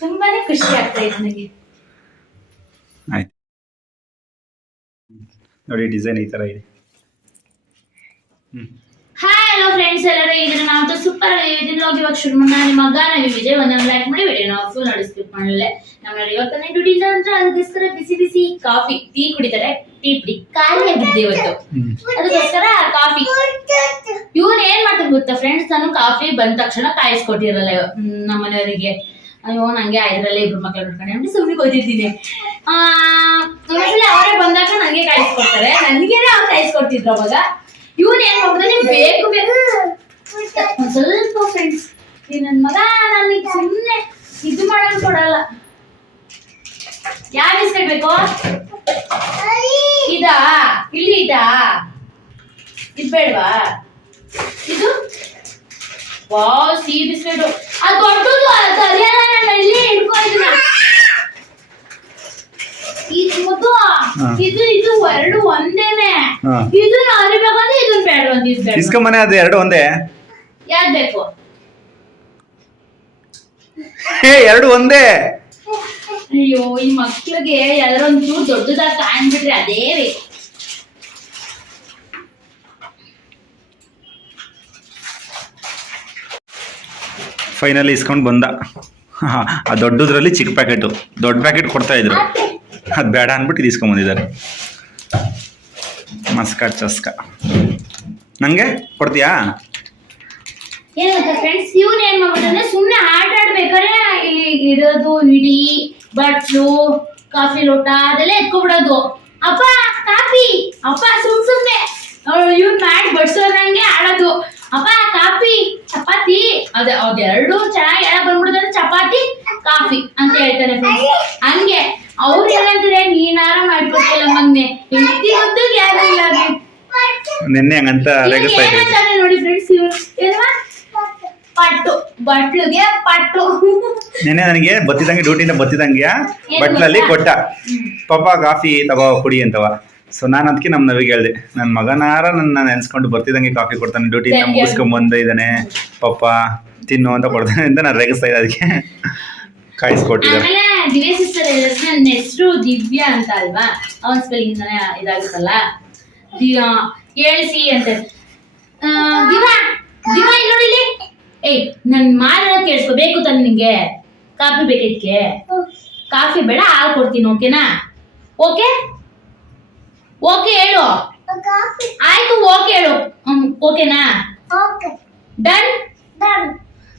ತುಂಬಾನೇ ಖುಷಿ ಆಗ್ತಾ ಇದೆ ನನಗೆ. ಆಯ್ತು. ನೋಡಿ ಡಿಸೈನ್ ಈ ತರ ಇದೆ. ಹಾಯ್ ಹಲೋ ಫ್ರೆಂಡ್ಸ್ ಎಲ್ಲರೂ ಇದ್ರೆ ನಾವು ಸೂಪರ್ ಇದನ್ನ ಹೋಗಿ ಇವಾಗ ಶುರು ಮಾಡೋಣ. ನಿಮ್ಮ ಮಗನ ವಿಜಯ್ ಒಂದೊಂದು ಲೈಕ್ ಮಾಡಿ ವಿಡಿಯೋ ನಾವು ಫುಲ್ ನಡೆಸ್ಬೇಕು ಮಾಡ್ಲೇ. ನಮ್ಮ ಇವತ್ತನೇ ಡ್ಯೂಟಿ ಅಂತ ಅದಕ್ಕೋಸ್ಕರ ಬಿಸಿ ಬಿಸಿ ಕಾಫಿ ಟೀ ಕುಡಿತಾರೆ. ಟೀ ಪುಡಿ ಖಾಲಿ ಆಗಿದ್ದೆ ಇವತ್ತು ಅದಕ್ಕೋಸ್ಕರ ಕಾಫಿ ಇವ್ರು ಏನ್ ಮಾಡ್ತಾರೆ ಗೊತ್ತಾ ಫ್ರೆಂಡ್ಸ್ ನಾನು ಕಾಫಿ ಬಂದ ತಕ್ಷಣ ಕಾಯಿಸ್ಕೊಟ್ಟಿರಲ್ಲ ನಮ್ಮನೆಯವರಿಗೆ ನಮ್ಮ ಮನೆಯವರಿಗೆ ಅಯ್ಯೋ, ನಂಗೆ ಐದರಲ್ಲೇ ಇಬ್ರು ಮಕ್ಕಳು ನೋಡ್ಕೊಂಡು. ಅಂದ್ರೆ ಸುಮ್ಮನೆ ಒಂದ್ಸಲ ಅವರೇ ಬಂದಾಗ ನಂಗೆ ಕಾಯಿಸ್ಕೊಡ್ತಾರೆ ನನಗೇನೆ ಅವ್ರು ಕಾಯಿಸ್ಕೊಡ್ತಿದ್ರು ಅವಾಗ. ಇವನ್ ಏನ್ ಮಾಡ್ಬೋದು ಬೇಕು ಬೇಕು. ಸ್ವಲ್ಪ ಫ್ರೆಂಡ್ಸ್ ನನ್ ಮಗ ನನಗೆ ಸುಮ್ಮನೆ ಇದು ಮಾಡೋದು ಕೊಡಲ್ಲ. ಯಾವ ಬಿಸ್ಕೆಟ್ ಬೇಕು? ಇದಾ? ಇಲ್ಲಿ ಇದಾ? ಇದು ಬೇಡವಾ? ಇದು? ಸಿಹಿ ಬಿಸ್ಕೆಟ್. ಇದು. ಇದು ಎರಡು ಒಂದೇನೆ. ಇದು ಅರಿಬೇಕಂದ್ರೆ ಇದನ್ನ ಬೇಡ ಇಸ್ಕೊಂಬನೆ ಅದು ಎರಡು ಒಂದೇ? ಯಾವ್ದು ಬೇಕು? ಹೇ ಎರಡು ಒಂದೇ? ಅಯ್ಯೋ ಈ ಮಕ್ಳಿಗೆ ಯಾವ್ದಾರ ಚೂರು ದೊಡ್ಡದಾಗ ಕಾಣ್ಬಿಟ್ರೆ ಅದೇ ಬೇಕು. ಫೈನಲಿ ಇಸ್ಕೊಂಡು ಬಂದ. ಆ ದೊಡ್ಡದ್ರಲ್ಲಿ ಚಿಕ್ಕ ಪ್ಯಾಕೆಟು. ದೊಡ್ಡ ಪ್ಯಾಕೆಟ್ ಕೊಡ್ತಾ ಇದ್ರು. ಅದು ಬೇಡ ಅಂದ್ಬಿಟ್ಟು ಇದು ಇಸ್ಕೊಂಬಂದಿದ್ದಾರೆ ಮಸ್ಕ, ಚಸ್ಕ. ನನಗೆ ಕೊಡ್ತೀಯಾ? ಫ್ರೆಂಡ್ಸ್ ಇವ್ನು ಏನ್ ಸುಮ್ಮನೆ ಆಟ ಆಡ್ಬೇಕಾದ್ರೆ ಇರೋದು ಇಡಿ ಬಟ್ಲು, ಕಾಫಿ ಲೋಟ ಅದೆಲ್ಲ ಎತ್ಕೊಬಿಡೋದು. ಅಪ್ಪ, ಕಾಫಿ! ಅಪ್ಪ ಸುಮ್ ಸುಮ್ನೆ ಇವ್ನ್ ಮಾಡಿ ಬಡ್ಸೋದಂಗೆ ಆಡೋದು. ಅಪ್ಪ ಕಾಫಿ ಚಪಾತಿ. ಅದ ಅದೆರಡು ಚೆನ್ನಾಗಿ ಎಲ್ಲ ಬಂದ್ಬಿಡ್ತಾರೆ ಚಪಾತಿ ಕಾಫಿ ಅಂತ ಹೇಳ್ತಾರೆ ಫ್ರೆಂಡ್ಸ್ ಹಂಗೆ ಅವ್ರು ಏನಂತಾರೆ ನೀನಾರ ಮಾಡ್ಕೊಟ್ಟಿಲ್ಲ ಮೊನ್ನೆ ಹೆಂಡತಿ ಗೊತ್ತು ಯಾರು ಇಲ್ಲ. ನಿನ್ನೆ ಹಂಗಂತ ನೋಡಿ ಫ್ರೆಂಡ್ಸ್ ಏನಮ್ಮ? ಪಟ್ಟು. ಬಟ್ಲಿಗೆ ಪಟ್ಟು. ನಿನ್ನೆ ನನಗೆ ಬತ್ತಿದಂಗೆ ಡ್ಯೂಟಿಯಿಂದ ಬತ್ತಿದಂಗೆ ಬಟ್ಲಲ್ಲಿ ಕೊಟ್ಟ. ಪಾಪ ಕಾಫಿ ತಗೋ ಕುಡಿ ಅಂತವ. ಸೊ ನಾನು ಅದಕ್ಕೆ ನಮ್ಮ ನವಿಗೆ ಹೇಳಿದೆ. ನನ್ನ ಮಗನಾರ ನನ್ನ ನೆನ್ಸ್ಕೊಂಡು ಬರ್ತಿದ್ದಂಗೆ ಕಾಫಿ ಕೊಡ್ತಾನೆ. Duty Thank you. ಮುಗಿಸ್ಕೊಂಡ್ ಬಂದ ಇದ್ದಾನೆ. ಪಪ್ಪ ತಿನ್ನು ಅಂತ ಕೊಡ್ತಾನೆ ಅಂತ ನಾನು ರೇಗಿಸ್ತಾ ಇದ್ದೆ ಅದಕ್ಕೆ ಕಾಯಿಸ್ಕೊಟ್ಟಿದ್ದಾರೆ ಆಮೇಲೆ ದಿವ್ಯ ಸಿಸ್ಟರ್ ನನ್ನ ಹೆಸರು ದಿವ್ಯಾ ಅಂತ ಅಲ್ವಾ? ಅವನ್ ಸ್ಪೆಲ್ಲಿಂಗ್ ಇದಾಗುತ್ತಲ್ಲ? ಹೇಳ್ಸಿ ಅಂತ. ದಿವಾ ದಿವಾ ಇಲ್ಲಿ ನೋಡಿ ಇಲ್ಲಿ. ಏಯ್ ನನ್ ಮಾರ ಕೇಳಿಸ್ಕೋಬೇಕು ತಾನೆ ನಿಂಗೆ. ಕಾಫಿ ಬೇಕಿದ್ಕೆ. ಕಾಫಿ ಬೇಡ ಹಾಲು ಕೊಡ್ತೀನಿ ಓಕೆನಾ? ಓಕೆ? ಓಕೆ ಹೇಳು. ಆಯ್ತು ಓಕೆ ಹೇಳು. ಹ್ಮ್, ಓಕೆನಾ? ಡನ್?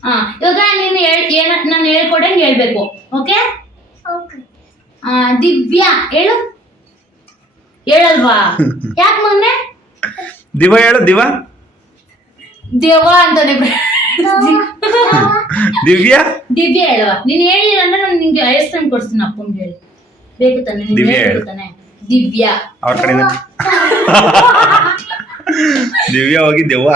ಹಾ ಇವಾಗ ನೀನು ಹೇಳ್ ಏನ ನಾನು ಹೇಳ್ಕೊಡಂಗೆ ಹೇಳ್ಬೇಕು ಓಕೆ? ಆ, ದಿವ್ಯಾ ಹೇಳು. ಹೇಳಲ್ವಾ? ಯಾಕೆ ಮೊನ್ನೆ? ದಿವ ಹೇಳು ದಿವ. ದೇವ ಅಂತ ದಿವ್ಯಾ. ದಿವ್ಯಾ ಹೇಳುವ. ನೀನ್ ಹೇಳಿಲ್ಲ ಅಂದ್ರೆ ನಾನು ನಿಂಗೆ ಐಸ್ ಕ್ರೀಮ್ ಕೊಡ್ತೀನಿ ಅಪ್ಪಂಗೆ ಹೇಳಿ. ಬೇಕು ತಾನೆ ನೀನ್ ದಿವ್ಯಾ. ತಾನೆ. ದಿವ್ಯಾ. ಅವ್ರ ಕಡೆಯಿಂದ. ದಿವ್ಯಾ ಹೋಗಿ ದೆವ್ವ.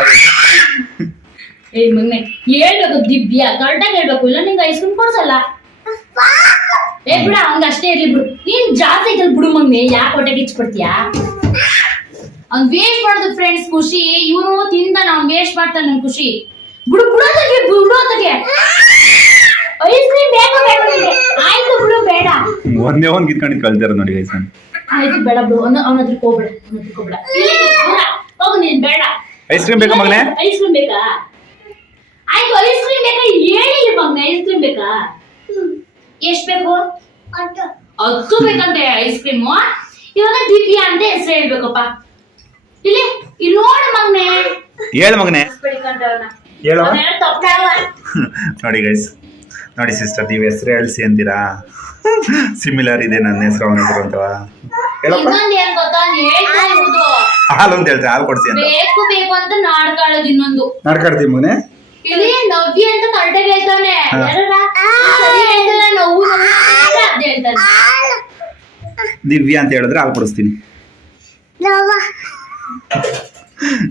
ಏ ಮೊನ್ನೆ ಹೇಳ್ಬೇಕು ದಿವ್ಯಾ ಕರೆಕ್ಟಾಗಿ ಹೇಳ್ಬೇಕು. ಇಲ್ಲ ನಿಂಗೆ ಐಸ್ ಕ್ರೀಮ್ ಕೊಡ್ಸಲ್ಲ? ಏ ಬಿಡ ಹಂಗ ಅಷ್ಟೇ ಇರ್ಲಿ ಬಿಡು. ನೀನ್ ಜಾಸ್ತಿ ಐತಲ್ ಬಿಡು ಮಗ್ನೆ ಯಾಕೆ ಹೊಟ್ಟೆಗೆ ಇಚ್ಕೊಡ್ತೀಯಾ? ಅವ್ನ್ ವೇಸ್ಟ್ ಮಾಡೋದು ಫ್ರೆಂಡ್ಸ್ ಖುಷಿ ಇವನು ತಿಂತಾನ ಅವ್ನ್ ವೇಸ್ಟ್ ಮಾಡ್ತಾನೆ ನನ್ ಖುಷಿ. ಬಿಡು ಬಿಡೋದಕ್ಕೆ ಬಿಡೋದಕ್ಕೆ ಐಸ್ ಕ್ರೀಮ್ ಬೇಕು ಬೇಕು ಆಯ್ತು ಬಿಡು ಬೇಡ. ಒಂದೇ ಒಂದ್ ಕಿತ್ಕೊಂಡು ಕಳ್ದಿರ ನೋಡಿ ಐಸ್ ನಾನು ಆಯ್ತು ಬೇಡ ಬಿಡು ಅವನ ಅವನ ಹತ್ರಕ್ಕೆ ಹೋಗ್ಬೇಡ ಅವನ ಹತ್ರಕ್ಕೆ ಹೋಗ್ಬೇಡ. ಹೋಗು ನೀನ್ ಬೇಡ. ಐಸ್ ಕ್ರೀಮ್ ಬೇಕಾ ಮಗನೇ? ಐಸ್ ಕ್ರೀಮ್ ಬೇಕಾ? ಆಯ್ತು ಐಸ್ ಕ್ರೀಮ್ ಬೇಕಾ? ಹೇಳಿ ಮಗನೆ ಐಸ್ ಕ್ರೀಮ್ ಬೇಕಾ? ಎಷ್ಟ್ ಬೇಕು? ಹತ್ತು. ಬೇಕಂತೆ ಐಸ್ ಕ್ರೀಮ್ ಇವಾಗ ದಿವ್ಯಾ ಅಂತ ಹೆಸರು ಹೇಳ್ಬೇಕಪ್ಪ. ಇಲ್ಲಿ ಇಲ್ಲಿ ನೋಡು ಮಗನೆ. ಹೇಳು ಮಗನೇ. ಹೇಳು. ನೋಡಿ ಗೈಸ್ ನೋಡಿ ಸಿಸ್ಟರ್ ನೀವು ಹೆಸರು ಹೇಳ್ಸಿ ಅಂತೀರಾ? ಸಿಮಿಲರ್ ಇದೆ ನನ್ನ ಹೆಸರು ಅವನ ಹೆಸರು ಅಂತವ? ಹೇಳಪ್ಪ. ಇನ್ನೊಂದ್ ಏನ್ ಗೊತ್ತಾ? ನೀನ್ ಹೇಳ್ತಾ ಇರೋದು. ಹಾಲು ಅಂತ ಹೇಳ್ತಾರೆ ಹಾಲು ಕೊಡ್ಸಿ ಅಂತ. ಬೇಕು ಬೇಕು ಅಂತ ನಾಡ್ಕಾಳೋದು ಇನ್ನೊಂದು. ನಡ್ಕಾಡ್ತೀವಿ ಮಗನೇ ಇಲ್ಲಿ ನವ್ಯ ಅಂತ ಕರೆಕ್ಟಾಗಿ ಹೇಳ್ತಾನೆ ಹಾ. ಸರಿ ಹೇಳ್ತಿಲ್ಲ, ನೋವು ನೋವು ಅಂತ ಹೇಳ್ತಾನೆ ದಿವ್ಯಾ ಅಂತ ಹೇಳಿದ್ರೆ ಹಾಲು ಕೊಡಿಸ್ತೀನಿ.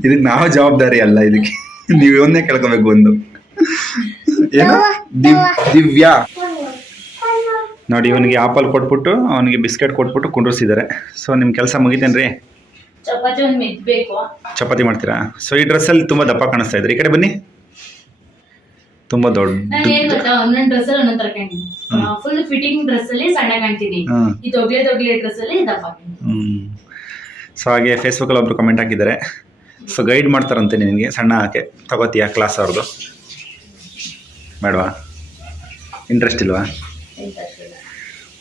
ಇದಕ್ಕೆ ನಾವು ಜವಾಬ್ದಾರಿ ಅಲ್ಲ ಇದಕ್ಕೆ. ನೀವು ಒಂದೇ ಕೇಳ್ಕೊಬೇಕು ಒಂದು. ಏನು? ದಿವ್ ದಿವ್ಯಾ. ನೋಡಿ ಇವನಿಗೆ ಆಪಲ್ ಕೊಟ್ಬಿಟ್ಟು ಅವನಿಗೆ ಬಿಸ್ಕೆಟ್ ಕೊಟ್ಬಿಟ್ಟು ಕುಂಡ್ರಿಸಿದ್ದಾರೆ. ಸೊ ನಿಮ್ಮ ಕೆಲಸ ಮುಗಿತೇನ್ರಿ? ಚಪಾತಿ ಮಾಡ್ತೀರಾ? ಸೊ ಈ ಡ್ರೆಸ್ಸಲ್ಲಿ ತುಂಬ ದಪ್ಪ ಕಾಣಿಸ್ತಾ ಇದ್ರಿ. ಈ ಕಡೆ ಬನ್ನಿ. ತುಂಬ ದೊಡ್ಡ ಸೊ ಹಾಗೆ ಫೇಸ್ಬುಕ್ ಡ್ರೆಸ್ ಅಲ್ಲಿ ಒಂದೊಂದ್ ತರ ಫುಲ್ ಫಿಟ್ಟಿಂಗ್ ಡ್ರೆಸ್ ಅಲ್ಲಿ ಸಣ್ಣ ಕಾಣ್ತೀನಿ. ಹ್ಮ್. ಈ ದೊಡ್ಡ ದೊಡ್ಡ ಡ್ರೆಸ್ ಅಲ್ಲಿ ದಪ್ಪ ಕಾಣ್ತೀನಿ. ಸೊ ಹಾಗೆ ಫೇಸ್ಬುಕ್ಕಲ್ಲಿ ಒಬ್ರು ಕಮೆಂಟ್ ಹಾಕಿದ್ದಾರೆ. ಸೊ ಗೈಡ್ ಮಾಡ್ತಾರಂತೆ ನಿನಗೆ. ಸಣ್ಣ ಹಾಕೆ ತಗೋತೀಯಾ ಕ್ಲಾಸ್ ಅವ್ರದ್ದು ಬೇಡವಾ? ಇಂಟ್ರೆಸ್ಟ್ ಇಲ್ವಾ?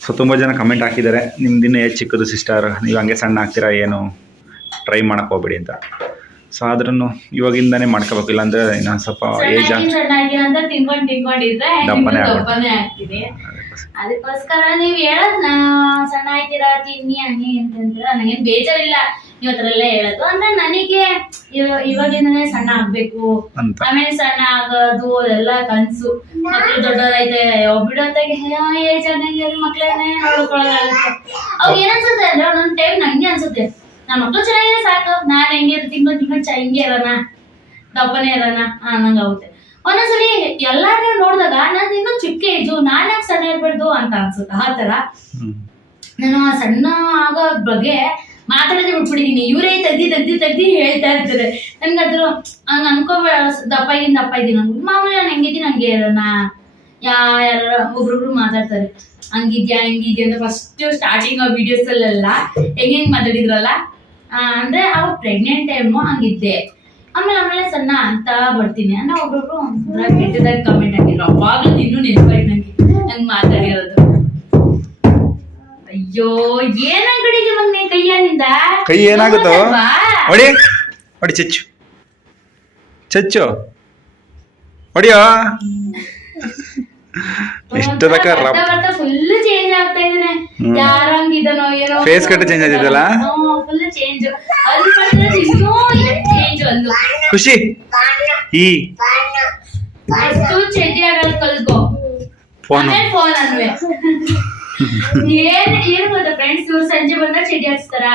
ಸೊ ತುಂಬ ಜನ ಕಮೆಂಟ್ ಹಾಕಿದ್ದಾರೆ. ನಿಮ್ದು ಇನ್ನೂ ಏಜ್ ಚಿಕ್ಕದು ಸಿಸ್ಟರ್ ನೀವು ಹಂಗೆ ಸಣ್ಣ ಆಗ್ತೀರಾ ಏನು? ಟ್ರೈ ಮಾಡಕ್ಕೆ ಹೋಗ್ಬೇಡಿ ಅಂತ. ಸೊ ಆದ್ರೂ ಇವಾಗಿಂದಾನೇ ಮಾಡ್ಕೋಬೇಕು. ಇಲ್ಲಾಂದ್ರೆ ಇನ್ನೊಂದು ಸ್ವಲ್ಪ ಏಜ್ ದಪ್ಪನೇ ಅದಕ್ಕೋಸ್ಕರ ನೀವು ಹೇಳದ್ ಸಣ್ಣ ಆಯ್ತೀರಾ ತಿನ್ನಿ ಹಂಗೆ ಅಂತಂದ್ರೆ ನನಗೇನು ಬೇಜಾರಿಲ್ಲ. ಎಲ್ಲ ಹೇಳೋದು ಅಂದ್ರೆ ನನಗೆ ಇವ- ಇವಾಗಿಂದನೇ ಸಣ್ಣ ಆಗ್ಬೇಕು. ಆಮೇಲೆ ಸಣ್ಣ ಆಗೋದು ಎಲ್ಲ ಕನ್ಸು. ಮಕ್ಳು ದೊಡ್ಡವರೈತೆ ಬಿಡೋತ್ತಾಗೆ ಏಜ್ ಆದಂಗೆ ಮಕ್ಳನ್ನೇ ನೋಡ್ಕೊಳ್ಳೋದಾಗುತ್ತೆ. ಅವಾಗ ಏನನ್ಸುತ್ತೆ ಅಂದ್ರೆ ಒಂದೊಂದ್ ಟೈಮ್ ನಂಗೆ ಅನ್ಸುತ್ತೆ. ನಮ್ಮ ಮಕ್ಳು ಚೆನ್ನಾಗಿದೆ ಸಾಕು. ನಾನ್ ಹೆಂಗೆ ತಿಂಗಳು ತಿಂಗಳು ಚ ಹಿಂಗೆ ಇರೋಣ. ದಪ್ಪನೇ ಇರೋಣ ಅನ್ನಂಗಾಗುತ್ತೆ ಒಂದೊಂದ್ಸಲಿ ಎಲ್ಲಾರು ನೋಡಿದಾಗ ನಾನು ಇನ್ನೂ ಚಿಕ್ಕ ಏಜು ನಾನು ಯಾಕೆ ಸಣ್ಣ ಇರ್ಬಾರ್ದು ಅಂತ ಅನ್ಸುತ್ತೆ. ಆ ತರ. ನಾನು ಆ ಸಣ್ಣ ಆಗೋ ಬಗ್ಗೆ ಮಾತಾಡೋದೇ ಬಿಟ್ಬಿಟ್ಟಿದೀನಿ ಇವರೇ ತೆಗ್ದಿ ತೆಗ್ದಿ ತೆಗ್ದಿ ಹೇಳ್ತಾ ಇರ್ತಾರೆ. ನನ್ಗದ್ರ ಹಂಗ ಅನ್ಕೋಬೇಡ. ದಪ್ಪ ಇದ್ದೀನಿ ದಪ್ಪ ಇದ್ದೀನಿ ನಂಗೆ ಮಾಮೂಲಿ ನಾನು ಹೆಂಗಿದ್ದೀನಿ ಹಂಗೆ ಇರೋಣ. ಯಾ ಯಾರ ಒಬ್ರೊಬ್ರು ಮಾತಾಡ್ತಾರೆ. ಹಂಗಿದ್ಯಾ, ಹೆಂಗಿದ್ಯಾ ಅಂತ ಫಸ್ಟ್ ಸ್ಟಾರ್ಟಿಂಗ್ ವಿಡಿಯೋಸ್ ಅಲ್ಲೆಲ್ಲ ಹೆಂಗ್ ಹೆಂಗ್ ಮಾತಾಡಿದ್ರಲ್ಲ? ಅಂದ್ರೆ ಅವಾಗ ಪ್ರೆಗ್ನೆಂಟ್ ಟೈಮು ಹಂಗಿದ್ದೆ. ಆಮೇಲೆ ಆಮೇಲೆ ಸಣ್ಣ ಅಂತ ಬರ್ತೀನಿ. ಅಂದ್ರೆ ಒಬ್ರೊಬ್ರು ಕೆಟ್ಟದಾಗ ಕಮೆಂಟ್ ಹಾಕಿದ್ರು. ಅವಾಗ್ಲೂ ಇನ್ನೂ ನೆನಪಾಯ್ತು ನಂಗೆ. ಹಂಗ್ ಮಾತಾಡಿರೋದು. ಅಯ್ಯೋ ಕೈಯಲ್ಲಿಂದ? ಕೈ ಏನಾಗುತ್ತೋ? ಹೊಡಿ ಹೊಡಿ ಚಚ್ಚು. ಚಚ್ಚು ಹೊಡಿಯೋ? ಎಷ್ಟು ತಕ ಫುಲ್ ಚೇಂಜ್ ಆಗ್ತಾ ಇದ್ದಾನೆ. ಏನೋ Face cut change ಆಗಿದೆಯಲ್ಲ? ಫುಲ್ ಚೇಂಜ್ ಅಲ್ಲಿ ಮಾಡಿದ್ರೆ ಇನ್ನೂ ಚೇಂಜ್ ಖುಷಿ. ಈ. ಚೇಂಜ್ ಆಗೋದು ಫೋನ್. ಫೋನ್ ಅನ್ವೆ ಏನ್ ಚಡ್ಡಿ ಹಚ್ತಾರ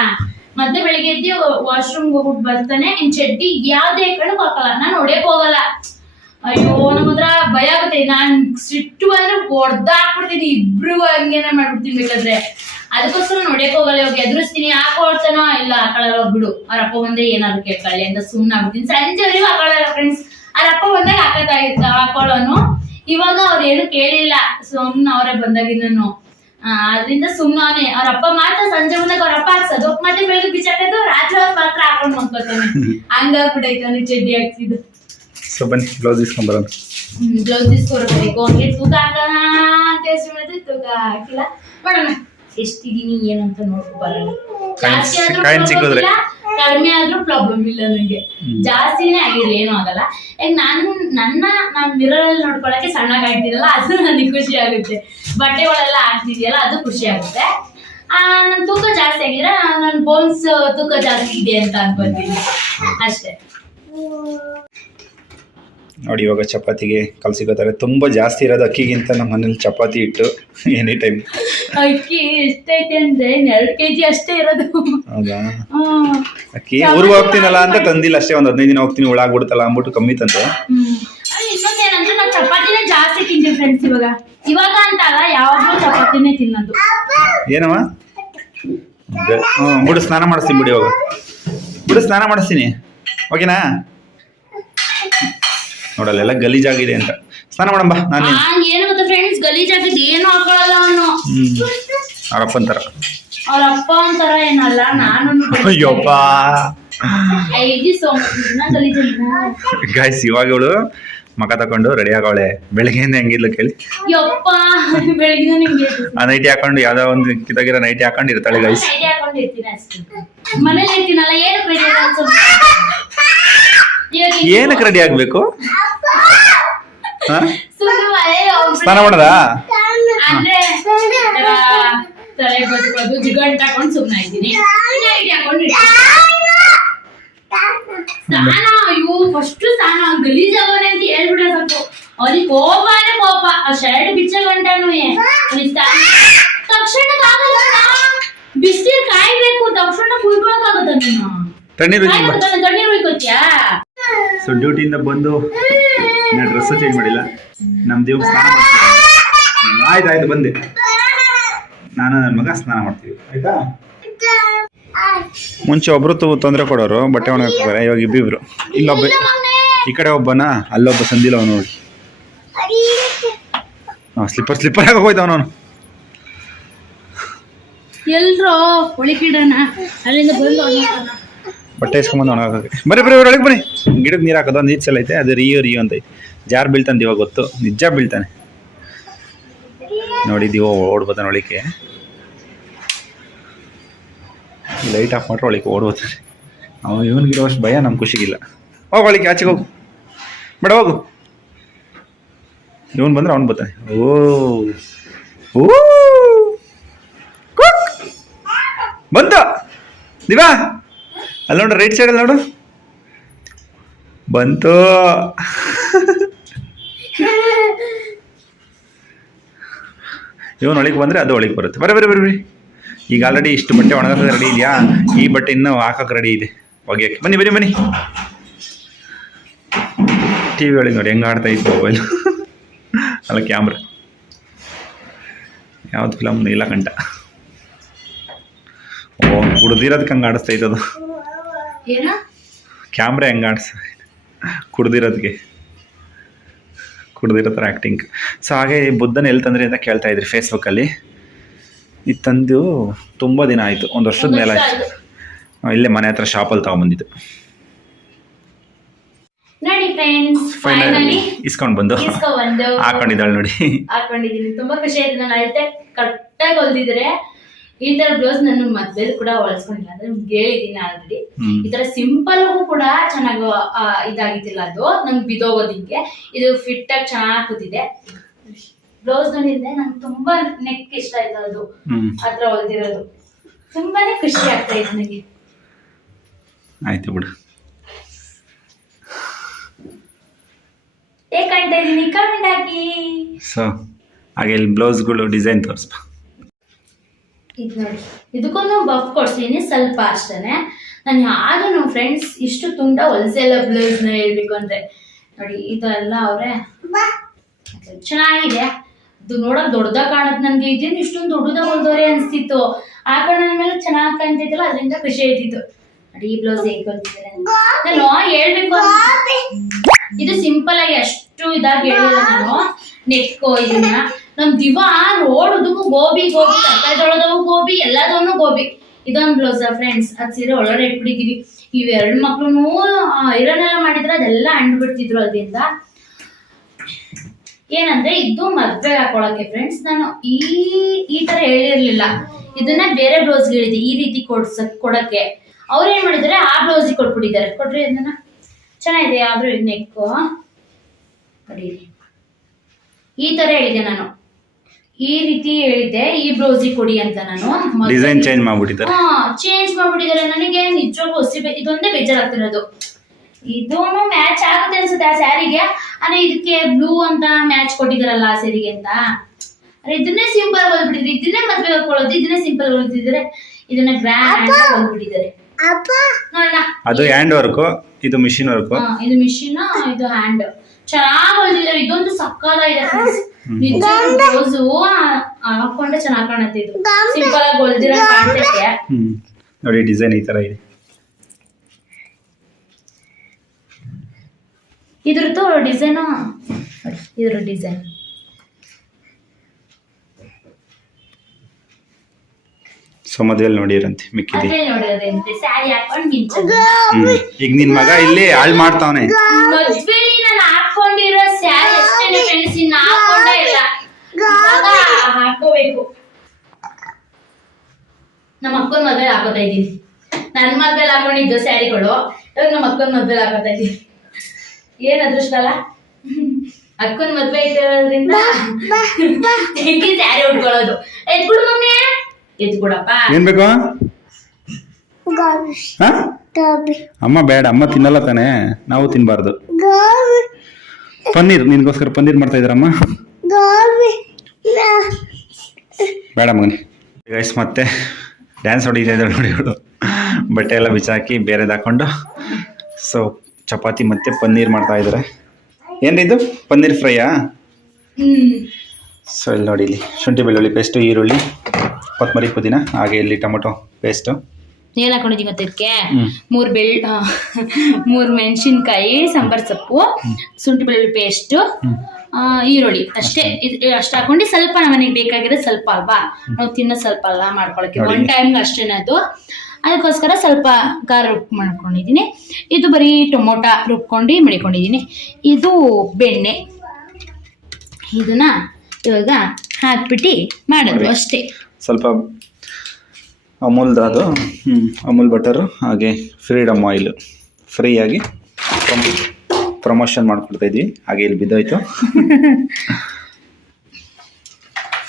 ಮತ್ತೆ ಬೆಳಿಗ್ಗೆ ಎದ್ದು ವಾಶ್ರೂಮ್ ಹೋಗ್ಬಿಟ್ಟು ಬರ್ತಾನೆ ಇನ್ ಚಡ್ಡಿ ಯಾವ್ದೇ ಕಡೆ ಹಾಕಲ್ಲ, ನಾನು ಹೊಡೆಯಕ್ ಹೋಗಲ್ಲ. ಅಯ್ಯೋ ನಮ್ಮತ್ರ ಭಯ ಆಗುತ್ತೆ. ನಾನ್ ಸಿಟ್ಟು ಅಂದ್ರೆ ಹೊಡ್ದಾಕ್ಬಿಡ್ತೀನಿ ಇಬ್ರು ಹಂಗೇನ ಮಾಡ್ಬಿಡ್ತೀನಿ ಬೇಕಾದ್ರೆ. ಅದಕ್ಕೋಸ್ಕರ ನೋಡಕ್ ಹೋಗಲ್ಲ, ಇವಾಗ ಎದುರಿಸ್ತೀನಿ. ಹಾಕೊಳ್ತಾನೋ ಇಲ್ಲ ಹಾಕೊಳ್ಳಲ್ಲ ಬಿಡು ಅವ್ರ ಅಪ್ಪ ಬಂದ್ರೆ ಏನಾದ್ರು ಕೇಳ್ಕೊಳ್ಳಿ ಅಂತ ಸುಮ್ಮನೆ ಆಗ್ಬಿಡ್ತೀನಿ. ಸಂಜೆವರೆಗೂ ಹಾಕೊಳ್ಳಲ್ಲ ಫ್ರೆಂಡ್ಸ್ ಅವ್ರ ಅಪ್ಪ ಬಂದಾಗ ಹಾಕೋದಾಗಿತ್ತ ಹಾಕೊಳ್ಳೋನು? ಇವಾಗ ಅವ್ರು ಏನು ಕೇಳಿಲ್ಲ. ಸುಮ್ನ ಅವರೇ ಬಂದಾಗಿನೂ ಅದರಿಂದ ಸುಮ್ಮನೆ. ಅವ್ರ ಅಪ್ಪ ಮಾತ್ರ ಸಂಜೆ ಬಂದಾಗ ಅವ್ರ ಅಪ್ಪ ಹಾಕ್ಸೋದು. ಮತ್ತೆ ಬೆಳಿಗ್ಗೆ ಬಿಚ್ಚಾಕೋದು ರಾತ್ರಿ ಹೊತ್ತು ಮಾತ್ರ ಹಾಕೊಂಡು ಮಲ್ಕೋತಾನೆ. ಹಂಗಾಗ್ಬಿಟ್ಟೈತೆ ಅವ್ನಿಗೆ ಚಡ್ಡಿ ಹಾಕ್ಸಿದ್ದು. ಸೊ ಬನ್ನಿ ಬ್ಲೌಸ್ ಇಸ್ಕೊಂಬರೋಣ ಬ್ಲೌಸ್ ಇಸ್ಕೊಡ್ಬೇಕು. ಅವ್ನಿಗೆ ತೂಕ ಹಾಕೋಣ ಅಂತ ಯೋಚನೆ ಮಾಡಿದ್ರೆ ತೂಕ ಹಾಕಿಲ್ಲ ಬರೋಣ. ಎಷ್ಟಿದೀನಿ ಏನಂತ ನೋಡ್ಕೊ ಬರೋಣ. ಜಾಸ್ತಿ ಆದ್ರೂ ಕಡಿಮೆ ಆದ್ರೂ ಪ್ರಾಬ್ಲಮ್ ಇಲ್ಲ ನನಗೆ ಜಾಸ್ತಿನೇ ಆಗಿರ್ಲಿ ಏನೂ ಆಗಲ್ಲ. ಈಗ ನಾನು ನನ್ನ ನಾನು ಮಿರರ್ ಅಲ್ಲಿ ನೋಡ್ಕೊಳಕ್ಕೆ ಸಣ್ಣ ಕಾಣ್ತೀನಲ್ಲ ಅದು ನನಗೆ ಖುಷಿ ಆಗುತ್ತೆ. ಬಟ್ಟೆಗಳೆಲ್ಲ ಹಾಕ್ತಿದ್ಯಲ್ಲ ಅದು ಖುಷಿ ಆಗುತ್ತೆ. ನನ್ನ ತೂಕ ಜಾಸ್ತಿ ಆಗಿದ್ರೆ ನನ್ನ ಬೋನ್ಸ್ ತೂಕ ಜಾಸ್ತಿ ಇದೆ ಅಂತ ಅನ್ಕೊತೀನಿ. ಅಷ್ಟೇ. ನೋಡಿ ಇವಾಗ ಚಪಾತಿಗೆ ಕಲ್ಸಿಕೋತಾರೆ ತುಂಬ ಜಾಸ್ತಿ ಇರೋದು ಅಕ್ಕಿಗಿಂತ ನಮ್ಮ ಮನೇಲಿ ಚಪಾತಿ ಇಟ್ಟು ಎನಿ ಟೈಮ್ ಅಕ್ಕಿ ಎಷ್ಟೈತೆ ಅಂದ್ರೆ ಎರಡು ಕೆಜಿ ಅಷ್ಟೇ ಇರೋದು. ಹೌದಾ? ಅಕ್ಕಿ ಊರಿಗೆ ಹೋಗ್ತೀನಲ್ಲ ಅಂತ ತಂದಿಲ್ಲ ಅಷ್ಟೇ ಒಂದು ಹದಿನೈದು ದಿನ ಹೋಗ್ತೀನಿ ಉಳಾಗ್ಬಿಡುತ್ತಲ್ಲ ಅಂದ್ಬಿಟ್ಟು ಕಮ್ಮಿ ತಂದೆ. ಇನ್ನೊಂದೇನಂದ್ರೆ ನಾವು ಚಪಾತಿನೇ ಜಾಸ್ತಿ ತಿಂತೀವಿ ಫ್ರೆಂಡ್ಸ್ ಇವಾಗ. ಇವಾಗ ಅಂತ ಅಲ್ಲ ಯಾವಾಗ್ಲೂ ಚಪಾತಿನೇ ತಿನ್ನೋದು. ಏನಮ್ಮ ಹ್ಞೂ ಬಿಡು ಸ್ನಾನ ಮಾಡಿಸ್ತೀನಿ ಬಿಡಿ ಇವಾಗ. ಬಿಡು ಸ್ನಾನ ಮಾಡಿಸ್ತೀನಿ. ಓಕೆನಾ ನೋಡಲ್ಲ ಎಲ್ಲ ಗಲೀಜಾಗಿದೆ ಅಂತ. ಸ್ನಾನ ಮಾಡಂಬ ನಾನು ಏನು ಗೊತ್ತಾ ಫ್ರೆಂಡ್ಸ್ ಗಲೀಜಾಗಿದ್ದು ಏನು ಹಾಕೊಳ್ಳಲ್ಲ ಅವನು. ಹ್ಞೂ ಅಂತಾರ. ಥರ ಅವ್ರ ಅಪ್ಪ ಅಂತಾರ ಏನಲ್ಲ ನಾನು ಅಯ್ಯೋಪ್ಪ. ಗಾಯ್ಸ್ ಇವಾಗ ಇವಳು ಮಕ ತಕೊಂಡು ರೆಡಿ ಆಗವಳೆ. ಬೆಳಗ್ಗೆಯಿಂದ ಹೆಂಗಿದ್ಲು ಕೇಳಿ. ಯಪ್ಪ ಬೆಳಗಿನ ನಿಮ್ಗೆ ಆ ನೈಟಿ ಹಾಕೊಂಡು ಯಾವ್ದೋ ಒಂದು ಕಿತ್ತಾಗಿರೋ ನೈಟಿ ಹಾಕೊಂಡು ಇರ್ತಾಳೆ ಗೈಸ್ ಐಡಿಯಾ ಹಾಕೊಂಡು ಇರ್ತೀನಿ ಅಷ್ಟೇ. ಮನೇಲಿ ಇರ್ತೀನಲ್ಲ ಏನು ರೆಡಿ ಇವಾಗ ಏನಕ್ಕೆ ರೆಡಿ ಆಗಬೇಕು? ಸ್ನಾನ ಮಾಡದ? ಸುಮ್ಮನೆ ಕೋಪನೇ ಕೋಪ ಆ ಶರ್ಟ್ ಬಿಚ್ಚ ಗಂಟನು ತಕ್ಷಣ ಬಿಸಿಲು ಕಾಯ್ಬೇಕು. ತಕ್ಷಣ ಕುಯ್ಕೊಳಕಾಗುತ್ತ ನೀನು? ತಣ್ಣೀರು ತಣ್ಣೀರು ಉಯ್ಕೋತ್ಯಾ? ಸೊ ಡ್ಯೂಟಿಯಿಂದ ಬಂದು ನಾನು ಡ್ರೆಸ್ ಚೇಂಜ್ ಮಾಡಿಲ್ಲ. ನಮ್ಮ ದೇವ್ ಸ್ನಾನ ಮಾಡ್ತೀವಿ ಆಯ್ತು ಆಯ್ತು ಬಂದೆ. ನಾನು ನನ್ನ ಮಗ ಸ್ನಾನ ಮಾಡ್ತೀವಿ. ಆಯ್ತಾ? ಮುಂಚೆ ಒಬ್ರು ತೊಂದರೆ ಕೊಡೋರು ಬಟ್ಟೆ ಒಣಗಾಕ್ತಾರೆ ಇವಾಗ ಇಬ್ಬಿಬ್ರು. ಇಲ್ಲೊಬ್ಬ ಈ ಕಡೆ ಒಬ್ಬನ ಅಲ್ಲೊಬ್ಬ ಸಂದಿಲ್ಲ ನೋಡಿ. ಸ್ಲಿಪ್ಪರ್ ಸ್ಲಿಪ್ಪರ್ ಆಗಿ ಹೋಯ್ತಾವ ಅವನು ಎಲ್ರೋ ಒಳಗಿಡೋಣ ಅಲ್ಲಿಂದ ಬಂದು. ಬಟ್ಟೆ ಇಸ್ಕೊಂಬಂದು ಒಣಗಾಕಕ್ಕೆ ಬರೀ ಬರೀ ಒಳಗೆ ಬನ್ನಿ ಗಿಡಕ್ಕೆ ನೀರು ಹಾಕೋದು ಒಂದು ಸಲ ಐತೆ ಅದು ರಿಯೋ ರಿಯೋ ಅಂತ ಐತೆ. ಜಾರ್ ಬೀಳ್ತಾನೆ ಇವಾಗ ಗೊತ್ತು. ನಿಜ ಬೀಳ್ತಾನೆ. ನೋಡಿ ದಿವ ಓಡ್ಬೋದಾನ ಒಳಿಕೆ ಲೈಟ್ ಆಫ್ ಮಾಡ್ರೆ ಒಳಿಕೆ ಓಡ್ಬೋತಾನೆ ಅವ ಇವನಿಗಿರೋ ಅಷ್ಟು ಭಯ ನಮ್ಮ ಖುಷಿಗಿಲ್ಲ. ಹೋಗಿ ಒಳಿಕೆ ಆಚೆಗೆ ಹೋಗು. ಬೇಡ ಹೋಗು. ಇವನು ಬಂದ್ರೆ ಅವನು ಬರ್ತಾನೆ. ಓ. ಓ. ಬಂತ ದಿವಾ. ಅಲ್ಲಿ ನೋಡು ರೈಟ್ ಸೈಡಲ್ಲಿ ನೋಡು. ಬಂತು. ಇವನು ಒಳಗೆ ಬಂದರೆ ಅದು ಒಳಗೆ ಬರುತ್ತೆ. ಬರೀ ಬರೀ ಬರ್ರಿ ಬರೀ. ಈಗ ಆಲ್ರೆಡಿ ಇಷ್ಟು ಬಟ್ಟೆ ಒಣಗಕ್ಕೆ ರೆಡಿ ಇದೆಯಾ? ಈ ಬಟ್ಟೆ ಇನ್ನೂ ಹಾಕಕ್ಕೆ ರೆಡಿ ಇದೆ. ಒಗೆಯಕ್ಕೆ. ಬನ್ನಿ ಬನ್ನಿ ಬನ್ನಿ. ಟಿ ವಿ ಒಳಗೆ ನೋಡಿ, ಹೆಂಗೆ ಆಡ್ತಾ ಇತ್ತು ಮೊಬೈಲ್ ಅಲ್ಲ ಕ್ಯಾಮ್ರಾ. ಯಾವ್ದು ಫಿಲಮ್ ನೀಲಕಂಠ ಓ ಕುಡ್ದಿರೋದಕ್ಕೆ ಹಂಗೆ ಆಡಿಸ್ತಾ ಅದು ಕ್ಯಾಮ್ರಾ ಹೆಂಗೆ ಆಡಿಸ್ ಕುಡ್ದಿರೋದಕ್ಕೆ ಕುಡ್ದಿರೋ ಥರ ಆ್ಯಕ್ಟಿಂಗ್ ಸೊ ಹಾಗೆ ಈ ಬುದ್ಧನ ಎಲ್ಲಿ ತಂದ್ರಿ ಅಂತ ಕೇಳ್ತಾ ಇದ್ರಿ ಫೇಸ್ಬುಕ್ಕಲ್ಲಿ ಇದು ತಂದು ತುಂಬ ದಿನ ಆಯಿತು. ಒಂದು ವರ್ಷದ ಮೇಲೆ ಆಯಿತು. ಇಲ್ಲೇ ಮನೆ ಹತ್ರ ಶಾಪಲ್ಲಿ ತಗೊಂಬಂದಿದ್ದು. ನೋಡಿ ಫ್ರೆಂಡ್ಸ್ ಫೈನಲಿ ಇಸ್ಕೊಂಡು ಬಂದು. ಒಂದು ಹಾಕೊಂಡಿದ್ದಾಳೆ ನೋಡಿ. ಹಾಕೊಂಡಿದ್ದೀನಿ. ತುಂಬಾ ಖುಷಿ ಆಯ್ತು ನಾನು ಅಳತೆ. ಕರೆಕ್ಟಾಗಿ ಹೊಲ್ದಿದ್ರೆ ಈ ತರ ಬ್ಲೌಸ್ ನನ್ನ ಮದ್ವೆಲ್ ಕೂಡ ಹೊಲಿಸ್ಕೊಂಡಿಲ್ಲ. ಅಂದ್ರೆ ನಿಮ್ಗೆ ಹೇಳಿದೀನಿ ಆಲ್ರೆಡಿ. ಈ ತರ ಸಿಂಪಲ್ ಕೂಡ ಚೆನ್ನಾಗಿ ಇದಾಗಿದ್ದಿಲ್ಲ ಅದು. ನಂಗೆ ಬಿದೋಗೋದಿಕ್ಕೆ. ಇದು ಫಿಟ್ ಆಗಿ ಚೆನ್ನಾಗಿ ಕೂತಿದೆ. ಬ್ಲೌಸ್ ನೋಡಿದ್ರೆ ನಂಗೆ ತುಂಬಾ ನೆಕ್ ಇಷ್ಟ ಆಯ್ತು ಅದು. ಹತ್ರ ಅದ್ರ ಹೊಲ್ದಿರೋದು. ತುಂಬಾನೇ ಖುಷಿ ಆಗ್ತಾ ಇತ್ತು ನನಗೆ. ಆಯ್ತು ಬಿಡು. ಹೇಗೆ ಕಾಣ್ತಾ ಕಮೆಂಟ್ ಹಾಕಿ ಸೊ ಹಾಗೆ ಇಲ್ಲಿ ಬ್ಲೌಸ್ಗಳು ಡಿಸೈನ್ ತೋರಿಸ್ಬಾ ಇದು ನೋಡಿ ಇದಕ್ಕೊಂದು ಬಫ್ ಕೊಡ್ತೀನಿ ಸ್ವಲ್ಪ ಅಷ್ಟೇ ನಾನು ಯಾರು ನಮ್ಮ ಫ್ರೆಂಡ್ಸ್ ಇಷ್ಟು ತುಂಡ ಬ್ಲೌಸ್ನ ಹೇಳ್ಬೇಕು ಅಂದ್ರೆ. ನೋಡಿ ಇದೆಲ್ಲ ಅವರೇ. ಚೆನ್ನಾಗಿದೆ. ಇದು ನೋಡಕ್ ದೊಡ್ಡದಾಗ ಕಾಣತ್ ನನ್ಗೆ. ಇದೇನು ಇಷ್ಟೊಂದು ದೊಡ್ಡದಾಗ ಹೊಲ್ದವ್ರೆ ಅನ್ಸ್ತಿತ್ತು. ಕಾರಣ ಮೇಲೆ ಚೆನ್ನಾಗಿ ಕಾಣ್ತಿತ್ತಲ್ಲ ಅದರಿಂದ ಖುಷಿ ಆಯ್ತಿತ್ತು. ನೋಡಿ ಈ ಬ್ಲೌಸ್ ಹೇಗೆ ನಾನು ಹೇಳ್ಬೇಕು ಇದು ಸಿಂಪಲ್ ಆಗಿ ಅಷ್ಟು ಇದಾಗಿ ಹೇಳಿಲ್ಲ ನಾನು. ನೆಕ್ಕು ಇದನ್ನ. ನಮ್ ದಿವ ರೋಡ್ ಉದಕ್ಕೂ ಗೋಬಿ ಗೋಬಿ ತರಕಾರಿ ತೊಳೆದವು ಗೋಬಿ ಎಲ್ಲದವನು ಗೋಬಿ. ಇದೊಂದು ಬ್ಲೌಸ್ ಫ್ರೆಂಡ್ಸ್ ಅದ್ ಸೀರೆ ಒಳಗಡೆ ಇಟ್ಬಿಟ್ಟಿದೀವಿ ಇವೆರಡು ಮಕ್ಳು ಐರನ್ ಎಲ್ಲ ಮಾಡಿದ್ರೆ ಅದೆಲ್ಲ ಅಂಡ್ ಬಿಡ್ತಿದ್ರು ಅದರಿಂದ. ಏನಂದ್ರೆ ಇದು ಮದ್ವೆ ಹಾಕೊಳಕ್ಕೆ ಫ್ರೆಂಡ್ಸ್ ನಾನು ಈ ಈ ತರ ಹೇಳಿರ್ಲಿಲ್ಲ. ಇದನ್ನ ಬೇರೆ ಬ್ಲೌಸ್ ಹೇಳಿದೆ. ಈ ರೀತಿ ಕೊಡ್ಸ, ಕೊಡಕ್ಕೆ. ಅವ್ರು ಏನ್ ಮಾಡಿದಾರೆ ಆ ಬ್ಲೌಸ್ ಕೊಟ್ಬಿಟ್ಟಿದ್ದಾರೆ. ಕೊಟ್ರಿ ಅದನ್ನ ಚೆನ್ನಾಗಿದೆ ಆದ್ರೂ ನೆಕ್ಕು ಅಡಿರಿ ಈ ತರ ಹೇಳಿದೆ ನಾನು. ಈ ರೀತಿ ಹೇಳಿದ್ದೆ ಈ ಬ್ಲೌಸಿ ಕೊಡಿ ಅಂತ ನಾನು. ಡಿಸೈನ್ ಚೇಂಜ್ ಮಾಡಿಬಿಟ್ಟಿದ್ದಾರೆ. ಹಾ ಚೇಂಜ್ ಮಾಡ್ಬಿಟ್ಟಿದ್ದಾರೆ. ನನಗೆ ನಿಜವಾಗ್ಲೂ ಹೊಸಿ ಇದೊಂದೇ ಬೇಜಾರಾಗ್ತಿರೋದು. ಇದೂನು ಮ್ಯಾಚ್ ಆಗುತ್ತೆ ಅನ್ಸುತ್ತೆ ಆ ಸ್ಯಾರಿಗೆ. ಆದ್ರೆ ಇದಕ್ಕೆ ಬ್ಲೂ ಅಂತ ಮ್ಯಾಚ್ ಕೊಟ್ಟಿದಾರಲ್ಲ ಆ ಸ್ಯಾರಿಗೆ ಅಂತ. ಅರೆ ಇದನ್ನೇ ಸಿಂಪಲ್ ಬಂದ್ಬಿಟ್ಟಿದ್ರೆ ಇದನ್ನೇ ಮದ್ವೆ ಹಾಕೊಳ್ಳೋದು ಇದನ್ನೇ ಸಿಂಪಲ್ ಹೋಗ್ತಿದ್ರೆ ಇದನ್ನ ಗ್ರ್ಯಾಂಡ್ ಹೊಲ್ಬಿಟ್ಟಿದ್ದಾರೆ ನೋಡೋಣ ಅದು ಹ್ಯಾಂಡ್ ವರ್ಕು ಇದು ಮಿಷಿನ್ ವರ್ಕ್ ಇದು ಮಿಷಿನ್ ಇದು ಹ್ಯಾಂಡ್ ಚೆನ್ನಾಗಿ ಹೊಲ್ದಿದ್ರೆ ಇದೊಂದು ಸಕ್ಕದಾಗಿದೆ ನಿಜ ಬ್ಲೌಸು ಹಾಕೊಂಡ್ರೆ ಚೆನ್ನಾಗಿ ಕಾಣುತ್ತೆ ಇದು ಸಿಂಪಲ್ ಆಗಿ ಹೊಲ್ದಿರೋ ಕಾಣ್ತೈತೆ. ನೋಡಿ ಡಿಸೈನ್ ಈ ತರ ಇದೆ. ಇದ್ರದ್ದು ಡಿಸೈನು ಇದ್ರ ಡಿಸೈನ್ ಸೊ ಮದುವೆಯಲ್ಲಿ ನೋಡಿರಂತೆ ಮಿಕ್ಕಿದೆ. ಈಗ ನಿನ್ ಮಗ ಇಲ್ಲಿ ಹಾಳ್ ಮಾಡ್ತಾವನೆ. ನಮ್ಮ ಅಕ್ಕನ ಮದ್ವೆ ಹಾಕೋತಾ ಇದ್ದೀನಿ. ನನ್ನ ಮದ್ವೆಲಿ ಹಾಕೊಂಡಿದ್ದು ಸ್ಯಾರಿಗಳು ಇವಾಗ ನಮ್ಮ ಅಕ್ಕನ ಮದ್ವೆಲಿ ಹಾಕೋತಾ ಇದ್ದೀನಿ. ಏನ್ ಅದೃಷ್ಟ ಅಲ್ಲ? ಅಕ್ಕನ ಮದ್ವೆ ಇರೋದ್ರಿಂದ ಹೆಂಗಿ ಸ್ಯಾರಿ ಉಟ್ಕೊಳ್ಳೋದು. ಎದ್ಬಿಡು ಮಮ್ಮಿ. ಏನ್ ಬೇಕು? ಹಾ? ಅಮ್ಮ ಬೇಡ ಅಮ್ಮ ತಿನ್ನಲ್ಲ ತಾನೆ ನಾವು ತಿನ್ಬಾರ್ದು. ಪನ್ನೀರ್ ನಿನ್ಗೋಸ್ಕರ ಪನ್ನೀರ್ ಮಾಡ್ತಾ ಇದಾರಮ್ಮ ಬೇಡ ಮಗನಿ. ಗೈಸ್ ಮತ್ತೆ ಡ್ಯಾನ್ಸ್ ಹೊಡಿತಾ ಇದ್ದಾರೆ ನೋಡಿ ಇವಳು. ಬಟ್ಟೆ ಎಲ್ಲ ಬಿಚ್ಚಾಕಿ ಬೇರೆದು ಹಾಕೊಂಡು. ಸೊ ಚಪಾತಿ ಮತ್ತೆ ಪನ್ನೀರ್ ಮಾಡ್ತಾ ಇದ್ದಾರೆ. ಏನಿದು ಪನ್ನೀರ್ ಫ್ರೈಯಾ? ಸೊ ಇಲ್ಲಿ ನೋಡಿ ಇಲ್ಲಿ ಶುಂಠಿ ಬೆಳ್ಳುಳ್ಳಿ ಪೇಸ್ಟು ಈರುಳ್ಳಿ. ಕೊತ್ತಂಬರಿ ಪುದೀನ ಹಾಗೆ ಇಲ್ಲಿ ಟೊಮೊಟೊ ಪೇಸ್ಟ್ ಏನ್ ಹಾಕೊಂಡಿದ್ದೀನಿ ಗೊತ್ತಾ ಇದಕ್ಕೆ ಹ್ಮ್. ಮೂರ್ ಬೆಳ್ ಮೂರ್ ಮೆಣಸಿನ್ಕಾಯಿ ಸಾಂಬಾರ್ ಸೊಪ್ಪು ಶುಂಠಿ ಬೆಳ್ಳುಳ್ಳಿ ಪೇಸ್ಟ್ ಈರುಳ್ಳಿ. ಅಷ್ಟೇ. ಇದ್- ಅಷ್ಟು ಹಾಕೊಂಡು ಸ್ವಲ್ಪ ನಮಗೆ ಬೇಕಾಗಿರೋದು ಸ್ವಲ್ಪ ಅಲ್ವಾ? ನಾವು ತಿನ್ನೋ ಸ್ವಲ್ಪ ಅಲ್ಲ ಮಾಡ್ಕೊಳಕ್ಕೆ. ನೋಡಿ. ಒನ್ ಟೈಮ್ ಅಷ್ಟೇನೆ ಅದು. ಅದಕ್ಕೋಸ್ಕರ ಸ್ವಲ್ಪ ಖಾರ ರುಬ್ ಮಾಡ್ಕೊಂಡಿದ್ದೀನಿ. ಇದು ಬರೀ ಟೊಮೊಟೊ ರುಬ್ಕೊಂಡು ಮಡಿಕೊಂಡಿದ್ದೀನಿ. ಇದು ಬೆಣ್ಣೆ. ಇದನ್ನ ಇವಾಗ ಹಾಕ್ಬಿಟ್ಟು ಮಾಡೋದು ಅಷ್ಟೇ. ಸ್ವಲ್ಪ ಅಮೂಲ್ದು ಅದು ಹ್ಞೂ ಅಮೂಲ್ ಬಟರು ಹಾಗೆ ಫ್ರೀಡಮ್ ಆಯಿಲ್ ಫ್ರೀಯಾಗಿ ಪ್ರಮೋಷನ್ ಮಾಡ್ಕೊಡ್ತಾ ಇದ್ವಿ. ಹಾಗೆ ಇಲ್ಲಿ ಬಿದ್ದೋಯ್ತು.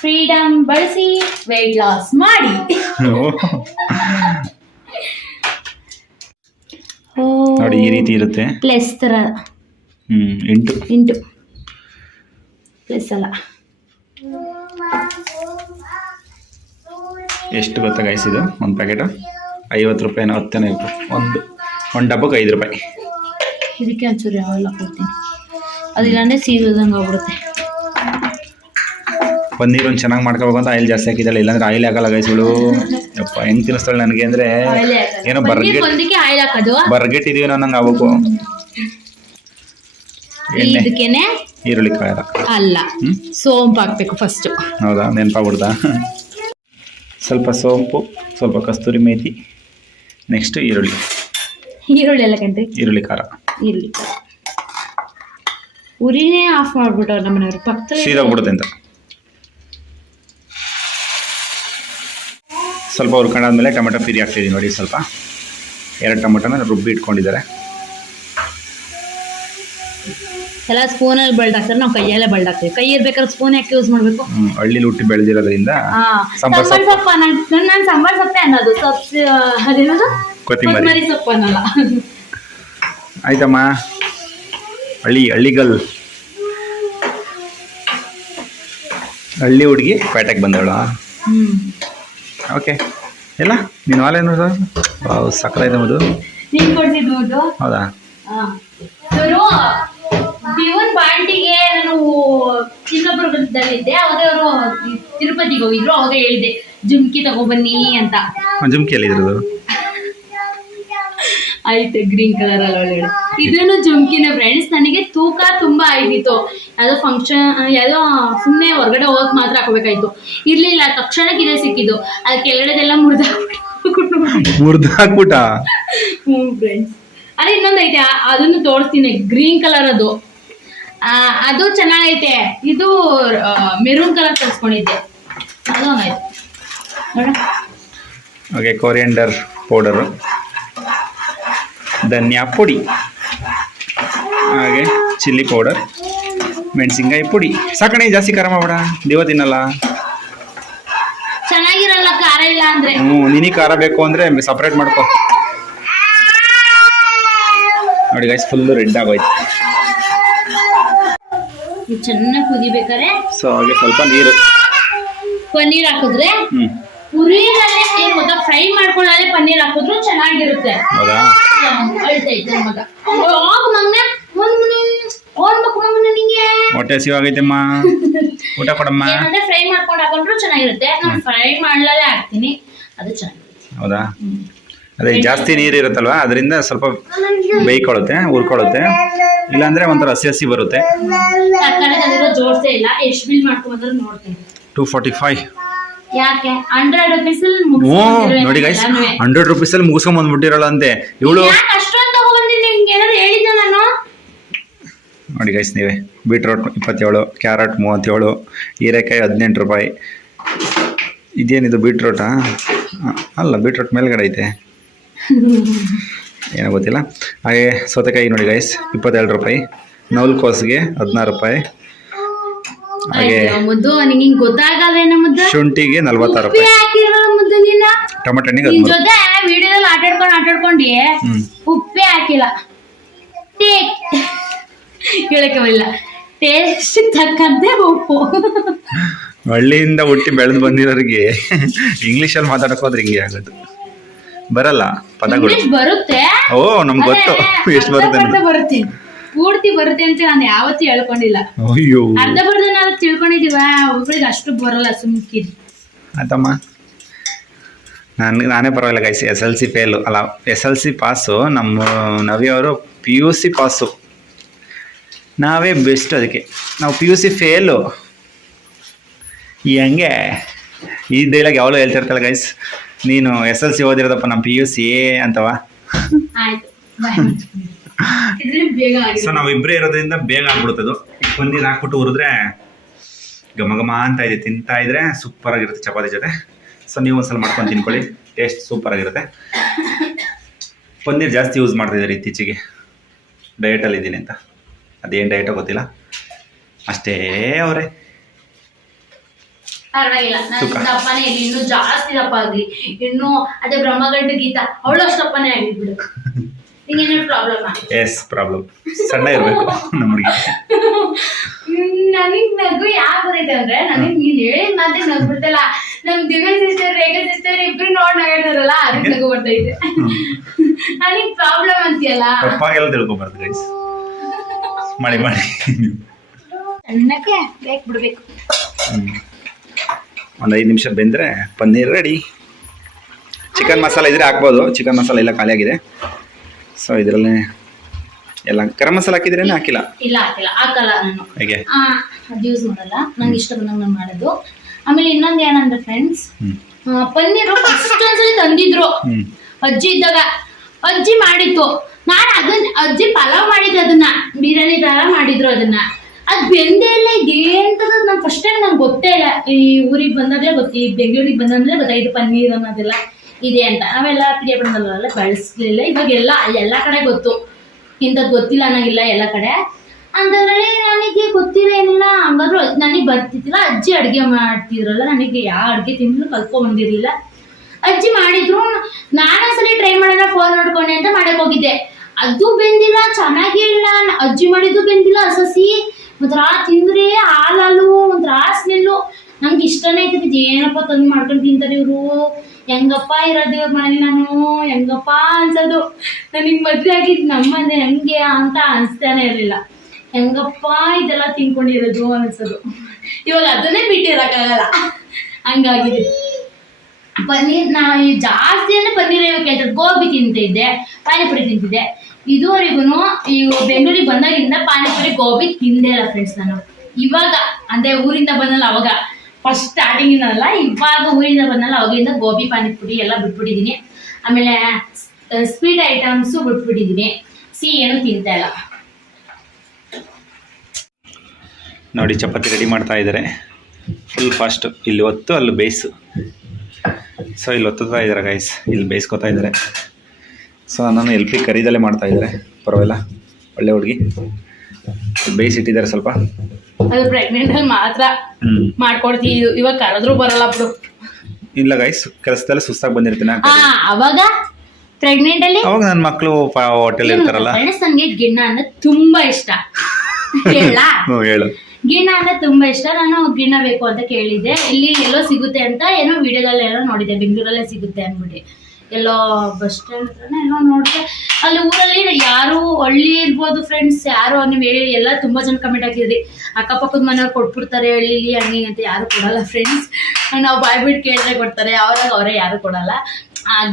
ಫ್ರೀಡಮ್ ಬಳಸಿ ವೆಯ್ಟ್ ಲಾಸ್ ಮಾಡಿ. ನೋಡಿ ಈ ರೀತಿ ಇರುತ್ತೆ. ಪ್ಲಸ್ ತರ. ಹ್ಞೂ ಇಂಟು ಇಂಟು ಪ್ಲಸ್ ಅಲ್ಲ. ಎಷ್ಟು ಗೊತ್ತಾ ಗೈಸ್ ಇದು? ಒಂದು ಪ್ಯಾಕೆಟು ಐವತ್ತು ರೂಪಾಯಿ ಹತ್ತೇನೋ ಇತ್ತು. ಒಂದು ಒಂದು ಡಬ್ಬಕ್ಕೆ ಐದು ರೂಪಾಯಿ. ಇದಕ್ಕೆ ಒಂಚೂರು ಯಾವೆಲ್ಲ ಕೊಡ್ತೀನಿ ಅದಿಲ್ಲಾಂದ್ರೆ ಸೀದಂಗೆ ಹೋಗ್ಬಿಡುತ್ತೆ ಪನ್ನೀರ್ ಒಂದು ಚೆನ್ನಾಗಿ ಮಾಡ್ಕೋಬೇಕು ಅಂತ ಆಯಿಲ್ ಜಾಸ್ತಿ ಹಾಕಿದ್ದಾಳೆ. ಇಲ್ಲಾಂದ್ರೆ ಆಯಿಲ್ ಹಾಕಲ್ಲ ಗೈಸ್ಗಳು ಯಪ್ಪ ಹೆಂಗೆ ತಿನ್ನಿಸ್ತಾಳೆ ನನಗೆ ಅಂದರೆ ಏನೋ ಬರ್ಗೆಟ್ ಬರ್ಗೆಟ್ ಆಯಿಲ್ ನಾನು ನಂಗೆ ಆಗ್ಬೇಕು ಎಣ್ಣೆ ಈರುಳ್ಳಿ ಕಾಯಿ ಅಲ್ಲ ಸೋಂಪು ಹಾಕ್ಬೇಕು ಫಸ್ಟ್ ಹೌದಾ? ನೆನಪಾಗ್ಬಿಡ್ದಾ? ಸ್ವಲ್ಪ ಸೋಂಪು ಸ್ವಲ್ಪ ಕಸ್ತೂರಿ ಮೇಥಿ ನೆಕ್ಸ್ಟ್ ಈರುಳ್ಳಿ. ಈರುಳ್ಳಿ ಎಲ್ಲ ಕಂಡ್ರಿ? ಈರುಳ್ಳಿ ಖಾರ. ಈರುಳ್ಳಿ ಉರಿನೇ ಆಫ್ ಮಾಡ್ಬಿಟ್ಟವ್ರು ನಮ್ಮನೆಯವರು. ಪಕ್ಕದಲ್ಲಿ ಅಂತ. ಸ್ವಲ್ಪ ಹುರ್ಕೊಂಡಾದ್ಮೇಲೆ ಟೊಮೆಟೊ ಪ್ಯೂರಿ ಹಾಕ್ತಿದ್ದೀನಿ ನೋಡಿ ಸ್ವಲ್ಪ. ಎರಡು ಟೊಮೆಟೊನ ರುಬ್ಬಿ ಇಟ್ಕೊಂಡಿದ್ದಾರೆ. ಎಲ್ಲ ಸ್ಪೂನಲ್ಲಿ ಬಳ್ದಾಕ್ತಾರೆ ನಾವು ಕೈಯಲ್ಲೇ ಬಳ್ದಾಕ್ತೀವಿ ಕೈ ಇರ್ಬೇಕಾದ್ರೆ ಸ್ಪೂನ್ ಯಾಕೆ ಯೂಸ್ ಮಾಡಬೇಕು? ಹಳ್ಳಿ ಹುಟ್ಟಿ ಬೆಳೆದಿರೋದ್ರಿಂದ ಸಾಂಬಾರ್ ಸೊಪ್ಪು. ನಾನು ಸಾಂಬಾರ್ ಸೊಪ್ಪೆ ಅನ್ನೋದು. ಸೊಪ್ಪು ಅದೇನದು? ಕೊತ್ತಂಬರಿ. ಸೊಪ್ಪು ಅನ್ನಲ್ಲ ಆಯ್ತಮ್ಮ. ಹಳ್ಳಿ ಹಳ್ಳಿಗಲ್. ಹಳ್ಳಿ ಹುಡುಗಿ ಪೇಟೆಗೆ ಬಂದವಳ. ಓಕೆ. ಎಲ್ಲ? ನೀನು ಹಾಲೇನು ಸಕ್ಕರೆ ಮದು ನೀನ್ ಕೊಡ್ತಿದ್ದು ಹೌದಾ? ಚಿನ್ನಪುರದಲ್ಲಿದ್ದೆ ಅವಾಗ ಅವರು ತಿರುಪತಿಗೆ ಹೋಗಿದ್ರು ಅವಾಗ ಹೇಳಿದೆ ಜುಮ್ಕಿ ತಗೋಬನ್ನಿ ಅಂತ. ಜುಮ್ಕಿಯಲ್ಲಿ ಆಯ್ತು ಗ್ರೀನ್ ಕಲರ್ ಅಲ್ಲಿ ಒಳ್ಳೆ ಇದನ್ನು ಜುಮ್ಕಿನ ಫ್ರೆಂಡ್ಸ್ ನನಗೆ ತೂಕ ತುಂಬಾ ಆಗಿತ್ತು. ಯಾವುದೋ ಫಂಕ್ಷನ್ ಯಾವುದೋ ಸುಮ್ಮನೆ ಹೊರಗಡೆ ಹೋಗಕ್ ಮಾತ್ರ ಹಾಕೋಬೇಕಾಯ್ತು. ಇರ್ಲಿಲ್ಲ ತಕ್ಷಣಕ್ಕೆ ಇದೇ ಸಿಕ್ಕಿದ್ದು. ಅದ್ ಕೆಳಗಡೆದೆಲ್ಲ ಮುರಿದಾಕ್ಬಿಟ್ಟು ಮುರ್ದು ಹಾಕ್ಬಿಟ್ಟ ಹ್ಞೂ ಫ್ರೆಂಡ್ಸ್ ಅದೇ ಇನ್ನೊಂದೈತೆ ಅದನ್ನು ತೋರಿಸ್ತೀನಿ ಗ್ರೀನ್ ಕಲರ್ ಅದು. ಅದು ಚೆನ್ನಾಗೈತೆ. ಇದು ಮೆರೂನ್ ಕಲರ್ ತರಿಸ್ಕೊಂಡಿದ್ದೆ. ಅದು ಕೊರಿಯಂಡರ್ ಪೌಡರು ಧನಿಯಾ ಪುಡಿ. ಹಾಗೆ ಚಿಲ್ಲಿ ಪೌಡರ್ ಮೆಣಸಿನ್ಕಾಯಿ ಪುಡಿ. ಸಾಕಣೆ ಜಾಸ್ತಿ ಖಾರ ಮಾಡಬೇಡ. ದಿವ ತಿನ್ನಲ್ಲ. ಚೆನ್ನಾಗಿರಲ್ಲ ಖಾರ ಇಲ್ಲ ಅಂದ್ರೆ. ಹ್ಞೂ ನಿನಗೆ ಖಾರ ಬೇಕು ಅಂದರೆ ಸಪ್ರೇಟ್ ಮಾಡ್ಕೊ. ನೋಡಿ ಗೈಸ್ ಫುಲ್ಲು ರೆಡ್ ಆಗೋಯ್ತು. ಚೆನ್ನಾಗಿ ಕುದಿಬೇಕಾದ್ರೆ ಸೊ ಹಾಗೆ ಸ್ವಲ್ಪ ನೀರು. ಪನ್ನೀರ್ ಹಾಕಿದ್ರೆ ಹುರಿಯಲ್ಲೇ ಪುರಿನಲ್ಲೇ ಏನ್ ಗೊತ್ತಾ? ಫ್ರೈ ಮಾಡ್ಕೊಳ್ಳಾಲೆ ಪನ್ನೀರ್ ಹಾಕಿದ್ರು ಚೆನ್ನಾಗಿರುತ್ತೆ. ಹೌದಾ? ಅಳ್ತೈತೆ ನನ್ ಮಗ ಹೋಗ್ ಮಗ್ನೆ ಒಂದ್ ಒಂದ್ ಮಕ್ಕ ಮಗನ ನಿಂಗೆ. ಹೊಟ್ಟೆ ಹಸಿವಾಗೈತಮ್ಮ ಊಟ ಕೊಡಮ್ಮ. ಏನಂದ್ರೆ ಫ್ರೈ ಮಾಡ್ಕೊಂಡು ಹಾಕೊಂಡ್ರು ಚೆನ್ನಾಗಿರುತ್ತೆ. ನಾನು ಫ್ರೈ ಮಾಡ್ಲಲ್ಲೇ ಹಾಕ್ತೀನಿ. ಅದು ಚೆನ್ನಾಗಿರುತ್ತೆ. ಹೌದಾ? ಅದೇ ಜಾಸ್ತಿ ನೀರು ಇರುತ್ತಲ್ವ? ಅದರಿಂದ ಸ್ವಲ್ಪ ಬೇಯ್ಕೊಳ್ಳುತ್ತೆ ಉರ್ಕೊಳ್ಳುತ್ತೆ. ಇಲ್ಲಾಂದ್ರೆ ಒಂಥರ ಹಸಿ ಹಸಿ ಬರುತ್ತೆ. ಟೂ ಫಾರ್ಟಿ ಫೈವ್ ಯಾಕೆ? ಹಂಡ್ರೆಡ್ ರುಪೀಸ್ ಅಲ್ಲಿ ನೋಡಿ ಗೈಸ್ ಹಂಡ್ರೆಡ್ ರುಪೀಸಲ್ಲಿ ಮುಗಿಸ್ಕೊಂಡ್ ಬಂದ್ಬಿಟ್ಟಿರಲ್ಲ ಅಂತೆ. ಇವಳು ನೋಡಿ ಗೈಸ್ ನೀವೇ. ಬೀಟ್ರೋಟ್ ಇಪ್ಪತ್ತೇಳು ಕ್ಯಾರೆಟ್ ಮೂವತ್ತೇಳು ಹೀರೆಕಾಯಿ ಹದಿನೆಂಟು ರೂಪಾಯಿ. ಇದೇನಿದು ಬೀಟ್ರೋಟಾ ಅಲ್ಲ ಬೀಟ್ರೋಟ್ ಮೇಲ್ಗಡೆ ಐತೆ. ಏನೋ ಗೊತ್ತಿಲ್ಲ. ಹಾಗೆ ಸೌತೆಕಾಯಿ ನೋಡಿ ಗೈಸ್ ಇಪ್ಪತ್ತೆರಡು ರೂಪಾಯಿ. ನವಲ್ಕೋಸ್ಗೆ ಹದಿನಾರು ರೂಪಾಯಿ. ಹಾಗೆ ಮುದ್ದು ನಿಂಗೆ ಗೊತ್ತಾಗಲ್ಲ ಏನ ಮುದ್ದು? ಶುಂಠಿಗೆ ನಲ್ವತ್ತಾರು ರೂಪಾಯಿ. ಹಾಕಿರಲ್ಲ ಮುದ್ದು ನೀನು? ಟೊಮೆಟೊ ಹಣ್ಣಿಗೆ ನಿನ್ ಜೊತೆ ವಿಡಿಯೋದಲ್ಲಿ ಆಟಾಡ್ಕೊಂಡು ಆಟಾಡ್ಕೊಂಡಿ. ಉಪ್ಪೇ ಹಾಕಿಲ್ಲ. ಹೇಳಕ್ಕೆ ಬರಲಿಲ್ಲ. ಟೇಸ್ಟ್ ತಕ್ಕಂತೆ ಉಪ್ಪು. ಹಳ್ಳಿಯಿಂದ ಹುಟ್ಟಿ ಬೆಳೆದು ಬಂದಿರೋರಿಗೆ ಇಂಗ್ಲೀಷಲ್ಲಿ ಮಾತಾಡಕ್ ಹೋದ್ರೆ ಹಿಂಗೆ ಆಗೋದು. ಬರಲ್ಲ ಪದಗಳು. ಇಂಗ್ಲಿಷ್ ಬರುತ್ತೆ. ಓ ನಮ್ಗೆ ಗೊತ್ತು. ಎಷ್ಟು ಬರುತ್ತೆ ಅಂತ. ಬರುತ್ತೆ ಪೂರ್ತಿ ಬರುತ್ತೆ ಅಂತ ನಾನು ಯಾವತ್ತೂ ಹೇಳ್ಕೊಂಡಿಲ್ಲ. ಅಯ್ಯೋ. ಅರ್ಧ ಬರ್ಧ ನಾವು ತಿಳ್ಕೊಂಡಿದೀವ ಒಬ್ರಿಗೆ ಅಷ್ಟು ಬರಲ್ಲ ಸುಮ್ಕಿರಿ. ಆಯ್ತಮ್ಮ ನಾನು ನಾನೇ ಪರವಾಗಿಲ್ಲ guys S L C fail ಅಲ್ಲ ಎಸ್ ಎಲ್ ಸಿ ಪಾಸು ನಮ್ಮ ನವಿಯವರು ಪಿ ಯು ಸಿ ಪಾಸು ನಾವೇ ಬೆಸ್ಟ್ ಅದಕ್ಕೆ. ನಾವು ಪಿ ಯು ಸಿ ಫೇಲು ಹಂಗೆ ಈ ಡೈಲಾಗ್ ಯಾವಾಗಲೂ ಹೇಳ್ತಿರ್ತಾಳೆ ಗೈಸ್ ನೀನು ಎಸ್ ಎಲ್ ಸಿ ಓದಿರೋದಪ್ಪ ನಮ್ಮ ಪಿ ಯು ಸಿ ಅಂತವ? ಬೇಗ ಆಗಿದೆ. ಸೊ ನಾವಿಬ್ರೇ ಇಬ್ಬರೇ ಇರೋದ್ರಿಂದ ಬೇಗ ಆಗ್ಬಿಡುತ್ತದು ಒಂದಿನ ಹಾಕ್ಬಿಟ್ಟು ಹುರಿದ್ರೆ ಘಮ ಘಮ ಅಂತ ಇದೆ ತಿಂತಾ ಇದ್ರೆ ಸೂಪರ್ ಆಗಿರುತ್ತೆ ಚಪಾತಿ ಜೊತೆ. ಸೊ ನೀವು ಒಂದ್ಸಲ ಮಾಡ್ಕೊಂಡು ತಿನ್ಕೊಳ್ಳಿ ಟೇಸ್ಟ್ ಸೂಪರ್ ಆಗಿರುತ್ತೆ. ಪನ್ನೀರ್ ಜಾಸ್ತಿ ಯೂಸ್ ಮಾಡ್ತಿದ್ದಾರೆ ಇತ್ತೀಚೆಗೆ. ಡಯಟಲ್ಲಿ ಇದ್ದೀನಿ ಅಂತ. ಅದೇನು ಡಯಟೋ ಗೊತ್ತಿಲ್ಲ. ಅಷ್ಟೇ ಅವರೇ. ಪರವಾಗಿಲ್ಲ. ನನ್ನ ನಾನು ದಪ್ಪನೇ ಇರ್ಲಿ ಇನ್ನು ಜಾಸ್ತಿ ದಪ್ಪ ಆಗ್ಲಿ ಇನ್ನು ಅದೇ ಬ್ರಹ್ಮಗಂಡ ಗೀತಾ ಅವಳು ಅಷ್ಟು ದಪ್ಪನೇ ಆಗಿದ್ಬಿಡು. ನಿಂಗೇನು ಪ್ರಾಬ್ಲಮ್ ಎಸ್ ಪ್ರಾಬ್ಲಮ್ ಸಣ್ಣ ಇರಬೇಕು ನಮ್ಮ ಹುಡುಗಿ. ನನಗ್ ನಗು ಯಾಕೆ ಬರೈತೆ ಅಂದ್ರೆ ನನಗ್ ನೀನ್ ಹೇಳಿದ ಮಾತೆ ನಗು ಬಿಡ್ತಲ್ಲ ನಮ್ ದಿವ್ಯ ಸಿಸ್ಟರ್ ರೇಖಾ ಸಿಸ್ಟರ್ ಇಬ್ರು ನೋಡ್ ನಗಾಡ್ತಾರಲ್ಲ ಅದಕ್ಕೆ ನಗು ಬರ್ತೈತೆ. ನನಗ್ ಪ್ರಾಬ್ಲಮ್ ಅಂತೀಯಲ್ಲ? ತಪ್ಪಾಗೆಲ್ಲ ತಿಳ್ಕೊಬಾರ್ದು ಗೈಸ್ ಮಾಡಿ ಮಾಡಿ. ಸಣ್ಣಕ್ಕೆ ಬೇಕ್ ಬಿಡ್ಬೇಕು. ಒಂದು ಐದು ನಿಮಿಷ ಬೆಂದರೆ ಪನ್ನೀರ್ ರೆಡಿ ಚಿಕನ್ ಮಸಾಲ ಇದ್ರೆ ಹಾಕ್ಬೋದು. ಚಿಕನ್ ಮಸಾಲ ಎಲ್ಲ ಖಾಲಿಯಾಗಿದೆ. ಸೊ ಇದರಲ್ಲಿ ಎಲ್ಲ ಗರಂ ಮಸಾಲ ಹಾಕಿದ್ರೆ ಹಾಕಿಲ್ಲ? ಇಲ್ಲ ಹಾಕಿಲ್ಲ. ಹಾಕಲ್ಲ ನಾನು. ಹೇಗೆ? ಯೂಸ್ ಮಾಡಲ್ಲ. ನಂಗೆ ಇಷ್ಟ ಬಂದಂಗೆ ನಾನು ಮಾಡೋದು. ಆಮೇಲೆ ಇನ್ನೊಂದು ಏನಂದ್ರೆ ಫ್ರೆಂಡ್ಸ್ ಪನ್ನೀರು ಫಸ್ಟ್ ಒಂದ್ಸಲಿ ತಂದಿದ್ರು. ಅಜ್ಜಿ ಇದ್ದಾಗ ಅಜ್ಜಿ ಮಾಡಿತ್ತು. ನಾನು ಅದನ್ನ ಅಜ್ಜಿ ಪಲಾವ್ ಮಾಡಿದ್ದೆ ಅದನ್ನ ಬಿರಿಯಾನಿ ತರ ಮಾಡಿದ್ರು ಅದನ್ನ. ಅದ್ ಬೆಂದೇ ಇಲ್ಲ ಇದೇಂತದ ನಾನು ಫಸ್ಟ್ ಟೈಮ್ ನಂಗೆ ಗೊತ್ತೇ ಇಲ್ಲ. ಈ ಊರಿಗೆ ಬಂದಾಗಲೇ ಗೊತ್ತಿ ಬೆಂಗಳೂರಿಗೆ ಬಂದಾಗಲೇ ಗೊತ್ತಾಯ್ತು ಪನ್ನೀರ್ ಅನ್ನೋದೆಲ್ಲ ಇದೆ ಅಂತ. ನಾವೆಲ್ಲ ಪಿರಿಯಪಣದಲ್ಲೆಲ್ಲ ಬಳಸ್ಲಿಲ್ಲ. ಇವಾಗ ಎಲ್ಲ ಎಲ್ಲ ಕಡೆ ಗೊತ್ತು. ಇಂಥದ್ದು ಗೊತ್ತಿಲ್ಲ ಅನ್ನೋಂಗಿಲ್ಲ ಎಲ್ಲ ಕಡೆ. ಅಂಥದ್ರಲ್ಲಿ ನನಗೆ ಗೊತ್ತಿಲ್ಲ ಏನಿಲ್ಲ. ಹಂಗಾದ್ರು ನನಗೆ ಬರ್ತಿದ್ದಿಲ್ಲ. ಅಜ್ಜಿ ಅಡುಗೆ ಮಾಡ್ತಿದ್ರಲ್ಲ, ನನಗೆ ಯಾವ ಅಡುಗೆ ತಿಂದ್ರು ಕಲ್ಕೊ ಬಂದಿರಲಿಲ್ಲ. ಅಜ್ಜಿ ಮಾಡಿದ್ರು. ನಾನೇ ಸರಿ ಟ್ರೈ ಮಾಡೋಣ, ಫೋನ್ ನೋಡ್ಕೊಂಡೆ ಅಂತ ಮಾಡಕ್ ಹೋಗಿದ್ದೆ. ಅದು ಬೆಂದಿಲ್ಲ, ಚೆನ್ನಾಗೇ ಇಲ್ಲ. ನ- ಅಜ್ಜಿ ಮಾಡಿದ್ದು ಬೆಂದಿಲ್ಲ ಸಸಿ ಒಂಥರ ತಿಂದ್ರೆ ಹಾಲಲ್ಲು ಒಂಥರ ಸ್ಮೆಲ್ಲು ನಂಗೆ ಇಷ್ಟನೇ ಆಯ್ತದೆ ಏನಪ್ಪ ತಂದು ಮಾಡ್ಕೊಂಡು ತಿಂತಾರೆ ಇವರು? ಹೆಂಗಪ್ಪ ಇರೋದು ಇವ್ರ ಮನೇಲಿ ನಾನು? ಹೆಂಗಪ್ಪ ಅನ್ಸೋದು. ನನಗೆ ಮದುವೆ ಆಗಿದ್ದು ನಮ್ಮನೆ ಹೆಂಗೆ ಅಂತ ಅನಿಸ್ತಾನೆ ಇರಲಿಲ್ಲ. ಹೆಂಗಪ್ಪ ಇದೆಲ್ಲ ತಿನ್ಕೊಂಡಿರೋದು ಅನ್ಸೋದು. ಇವಾಗ ಅದನ್ನೇ ಬಿಟ್ಟಿರೋಕ್ಕಾಗಲ್ಲ. ಹಂಗಾಗಿದೆ. ಪನ್ನೀರ್, ನಾ ಈ ಜಾಸ್ತಿ ಅಂದ್ರೆ ಪನ್ನೀರ್ ಕೇಳ್ತದೆ ಗೋಬಿ ತಿಂತಿದ್ದೆ. ಪಾನಿಪುರಿ ತಿಂತಿದ್ದೆ. ಇದುವರೆಗೂ ಈ ಬೆಂಗಳೂರಿಗೆ ಬಂದಾಗಿಂದ ಪಾನಿಪುರಿ, ಗೋಬಿ ತಿಂದೇ ಇಲ್ಲ ಫ್ರೆಂಡ್ಸ್ ನಾನು. ಇವಾಗ, ಅಂದ್ರೆ ಊರಿಂದ ಬಂದಲ್ಲ ಅವಾಗ. ಫಸ್ಟ್ ಸ್ಟಾರ್ಟಿಂಗ್ ಇಂದಲ್ಲ ಇವಾಗ ಊರಿಂದ ಬಂದಲ್ಲ, ಅವಾಗಿಂದ ಗೋಬಿ, ಪಾನಿಪುರಿ ಎಲ್ಲ ಬಿಟ್ಬಿಟ್ಟಿದ್ದೀನಿ ಆಮೇಲೆ ಸ್ವೀಟ್ ಐಟಮ್ಸು ಬಿಟ್ಬಿಟ್ಟಿದ್ದೀನಿ ಸಿಹಿ ಏನು ತಿಂತಾ ಇಲ್ಲ. ನೋಡಿ, ಚಪಾತಿ ರೆಡಿ ಮಾಡ್ತಾ ಇದ್ದಾರೆ. ಫುಲ್ ಫಾಸ್ಟ್ ಇಲ್ಲಿ ಒತ್ತು ಅಲ್ಲಿ ಬೇಯಿಸು. ಸೊ ಇಲ್ಲಿ ಒತ್ತುತ್ತಾ ಇದ್ದಾರೆ ಗೈಸ್ ಇಲ್ಲಿ ಬೇಯಿಸ್ಕೊತಾ ಇದ್ದಾರೆ. ಸೊ ನಾನು ಎಲ್ ಪಿ ಖರೀದಲ್ಲೇ ಮಾಡ್ತಾ ಇದ್ದಾರೆ. ಪರವಾಗಿಲ್ಲ. ಒಳ್ಳೆ ಹುಡುಗಿ. ಬೇಯಿಸಿಟ್ಟಿದ್ದಾರೆ ಸ್ವಲ್ಪ. ಅದು ಪ್ರೆಗ್ನೆಂಟ್ ಅಲ್ಲಿ ಮಾತ್ರ ಮಾಡ್ಕೊಡ್ತೀವಿ ಇವಾಗ ಕರೆದ್ರು ಬರಲ್ಲ ಬಿಡು. ಇಲ್ಲ ಗೈಸ್ ಕೆಲಸದಲ್ಲಿ ಸುಸ್ತಾಗಿ ಬಂದಿರ್ತೀನಿ. ಅವಾಗ ಪ್ರೆಗ್ನೆಂಟ್ ಅಲ್ಲಿ? ಅವಾಗ ನನ್ನ ಮಕ್ಕಳು ಹೋಟೆಲ್ ಇರ್ತಾರಲ್ಲ. ನನಗೆ ಗಿಣ್ಣ ಅಂದ್ರೆ ತುಂಬಾ ಇಷ್ಟ. ಹೇಳ. ಹ್ಞೂ ಹೇಳು. ಗಿಣ್ಣ ಅಂದ್ರೆ ತುಂಬಾ ಇಷ್ಟ. ನಾನು ಗಿಣ್ಣ ಬೇಕು ಅಂತ ಕೇಳಿದ್ದೆ. ಇಲ್ಲಿ ಎಲ್ಲೋ ಸಿಗುತ್ತೆ ಅಂತ ಏನೋ ವಿಡಿಯೋದಲ್ಲಿ ಏನೋ ನೋಡಿದೆ ಬೆಂಗಳೂರಲ್ಲೇ ಸಿಗುತ್ತೆ ಅಂದ್ಬಿಟ್ಟು. ಎಲ್ಲೋ ಬಸ್ ಸ್ಟ್ಯಾಂಡ್ ಹತ್ರನೇ ಏನೋ ನೋಡಿದೆ ಅಲ್ಲಿ ಊರಲ್ಲಿ ಯಾರು ಹಳ್ಳಿ ಇರ್ಬೋದು ಫ್ರೆಂಡ್ಸ್ ಯಾರು ನೀವು ಹೇಳಿ ಎಲ್ಲ ತುಂಬಾ ಜನ ಕಮೆಂಟ್ ಹಾಕಿದ್ರಿ. ಅಕ್ಕಪಕ್ಕದ ಮನೆಯವ್ರು ಕೊಟ್ಬಿಡ್ತಾರೆ ಹಳ್ಳಿಲಿ ಹಂಗೆ ಅಂತ ಯಾರು ಕೊಡಲ್ಲ ಫ್ರೆಂಡ್ಸ್ ನಾವು ಬಾಯ್ಬಿಟ್ಟು ಕೇಳಿದ್ರೆ ಕೊಡ್ತಾರೆ, ಅವ್ರಾಗ ಅವರೇ ಯಾರು ಕೊಡಲ್ಲ.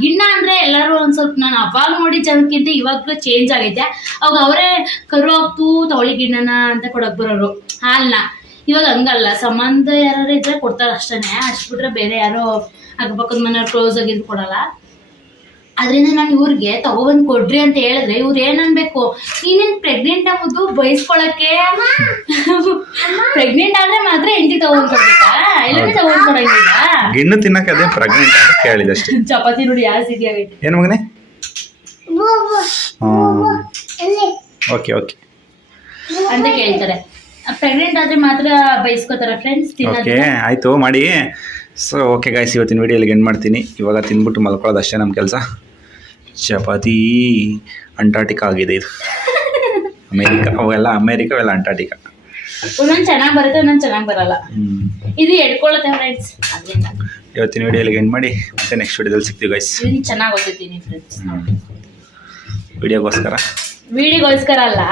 ಗಿಣ್ಣ ಅಂದ್ರೆ ಎಲ್ಲರೂ ಒಂದ್ ಸ್ವಲ್ಪ ನಾನು ಅವಾಗ ನೋಡಿ ಜನಕ್ಕಿಂತ ಇವಾಗ್ಲೂ ಚೇಂಜ್ ಆಗೈತೆ ಅವಾಗ ಅವರೇ ಕರು ಹಾಕ್ತು, ತವಳಿ ಗಿಣ್ಣನ ಅಂತ ಕೊಡಕ್ ಬರೋರು. ಹಾಲ್ನ. ಇವಾಗ ಹಂಗಲ್ಲ, ಸಂಬಂಧ ಯಾರು ಇದ್ರೆ ಕೊಡ್ತಾರೆ ಅಷ್ಟೇ ಅಷ್ಟು ಬಿಟ್ರೆ ಬೇರೆ ಯಾರೋ ಅಕ್ಕಪಕ್ಕದ ಮನೆಯವ್ರು ಕ್ಲೋಸ್ ಆಗಿದ್ರು ಕೊಡಲ್ಲ. ಅದರಿಂದ ನಾನು ಇವ್ರಿಗೆ ತಗೊಬಂದು ಕೊಡ್ರಿ ಅಂತ ಹೇಳಿದ್ರೆ ಇವ್ರು ಏನ್ ಅನ್ಬೇಕು? ನೀನೇನ್ ಪ್ರೆಗ್ನೆಂಟ್ ಅಂಬುದು ಬಯಸ್ಕೊಳಕ್ಕೆ ಪ್ರೆಗ್ನೆಂಟ್ ಆದ್ರೆ ಮಾತ್ರ ಹೆಂಡತಿ ತಗೊಂಡ್ ಕೊಡ್ಬೇಕಾ? ಇಲ್ಲಾಂದ್ರೆ ತಗೊಂಡ್ ಕೊಡಂಗಿಲ್ಲ? ಗಿಣ್ಣು ತಿನ್ನಕ್ಕೆ ಅದೇ ಪ್ರೆಗ್ನೆಂಟ್ ಅಂತ ಕೇಳಿದೆ ಅಷ್ಟೇ. ಚಪಾತಿ ನೋಡಿ ಯಾವ ಸಿಟಿ ಆಗೈತೆ. ಏನು ಮಗನೇ? Okay okay. ಅಂತ ಕೇಳ್ತಾರೆ. ಪ್ರೆಗ್ನೆಂಟ್ ಆದ್ರೆ ಮಾತ್ರ ಬಯಸ್ಕೋತಾರ ಫ್ರೆಂಡ್ಸ್ ಓಕೆ ಆಯಿತು ಮಾಡಿ. ಸೊ ಓಕೆ ಗಾಯ್ಸ್ ಇವತ್ತಿನ ವೀಡಿಯೋಲಿ ಏನು ಮಾಡ್ತೀನಿ. ಇವಾಗ ತಿಂದ್ಬಿಟ್ಟು ಮಲ್ಕೊಳ್ಳೋದು ಅಷ್ಟೇ ನಮ್ಮ ಕೆಲಸ. ಚಪಾತಿ ಅಂಟಾರ್ಟಿಕಾ ಆಗಿದೆ ಇದು. ಅಮೇರಿಕಾ ಅವೆಲ್ಲ ಅಮೇರಿಕಾ ಅವೆಲ್ಲ ಅಂಟಾರ್ಟಿಕಾ ಒಂದೊಂದು ಚೆನ್ನಾಗಿ ಬರುತ್ತೆ ಒಂದೊಂದು ಚೆನ್ನಾಗಿ ಬರಲ್ಲ. ಇದು ಎಡ್ಕೊಳ್ಳುತ್ತೆ ಫ್ರೆಂಡ್ಸ್ ಅದರಿಂದ. ಇವತ್ತಿನ ಅಲ್ಲಿಗೆ ಎಂಡ್ ಮಾಡಿ ಮತ್ತೆ ನೆಕ್ಸ್ಟ್ ವೀಡಿಯೋದಲ್ಲಿ ಸಿಗ್ತೀವಿ ಗಾಯ್ಸ್ ಚೆನ್ನಾಗಿ ಓದಿದ್ದೀನಿ ಫ್ರೆಂಡ್ಸ್ ವೀಡಿಯೋಗೋಸ್ಕರ ವಿಡಿಯೋಗೋಸ್ಕರ ಅಲ್ಲ.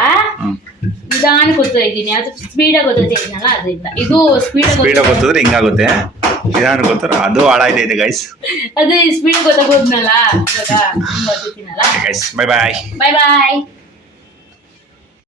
ನಿಧಾನಕ್ಕೆ ಓದ್ತಾ ಇದ್ದೀನಿ. ಅದು ಸ್ಪೀಡಾಗಿ ಓದ್ತಾ ಇದ್ದೀನಲ್ಲ ಅದರಿಂದ. ಇದು ಸ್ಪೀಡಾಗಿ ಸ್ಪೀಡಾಗಿ ಗೊತ್ತಿದ್ರೆ ಹಿಂಗಾಗುತ್ತೆ. ನಿಧಾನ ಗೊತ್ತಾರ ಅದು ಹಾಳಾಯ್ತೈತೆ ಗೈಸ್ ಅದೇ ಸ್ಪೀಡ್ ಗೊತ್ತಾಗೋದ್ನಲ್ಲ ಇವಾಗ ಓದುತ್ತೀನಲ್ಲ ಗೈಸ್ ಬೈ ಬಾಯ್ ಬಾಯ್ ಬಾಯ್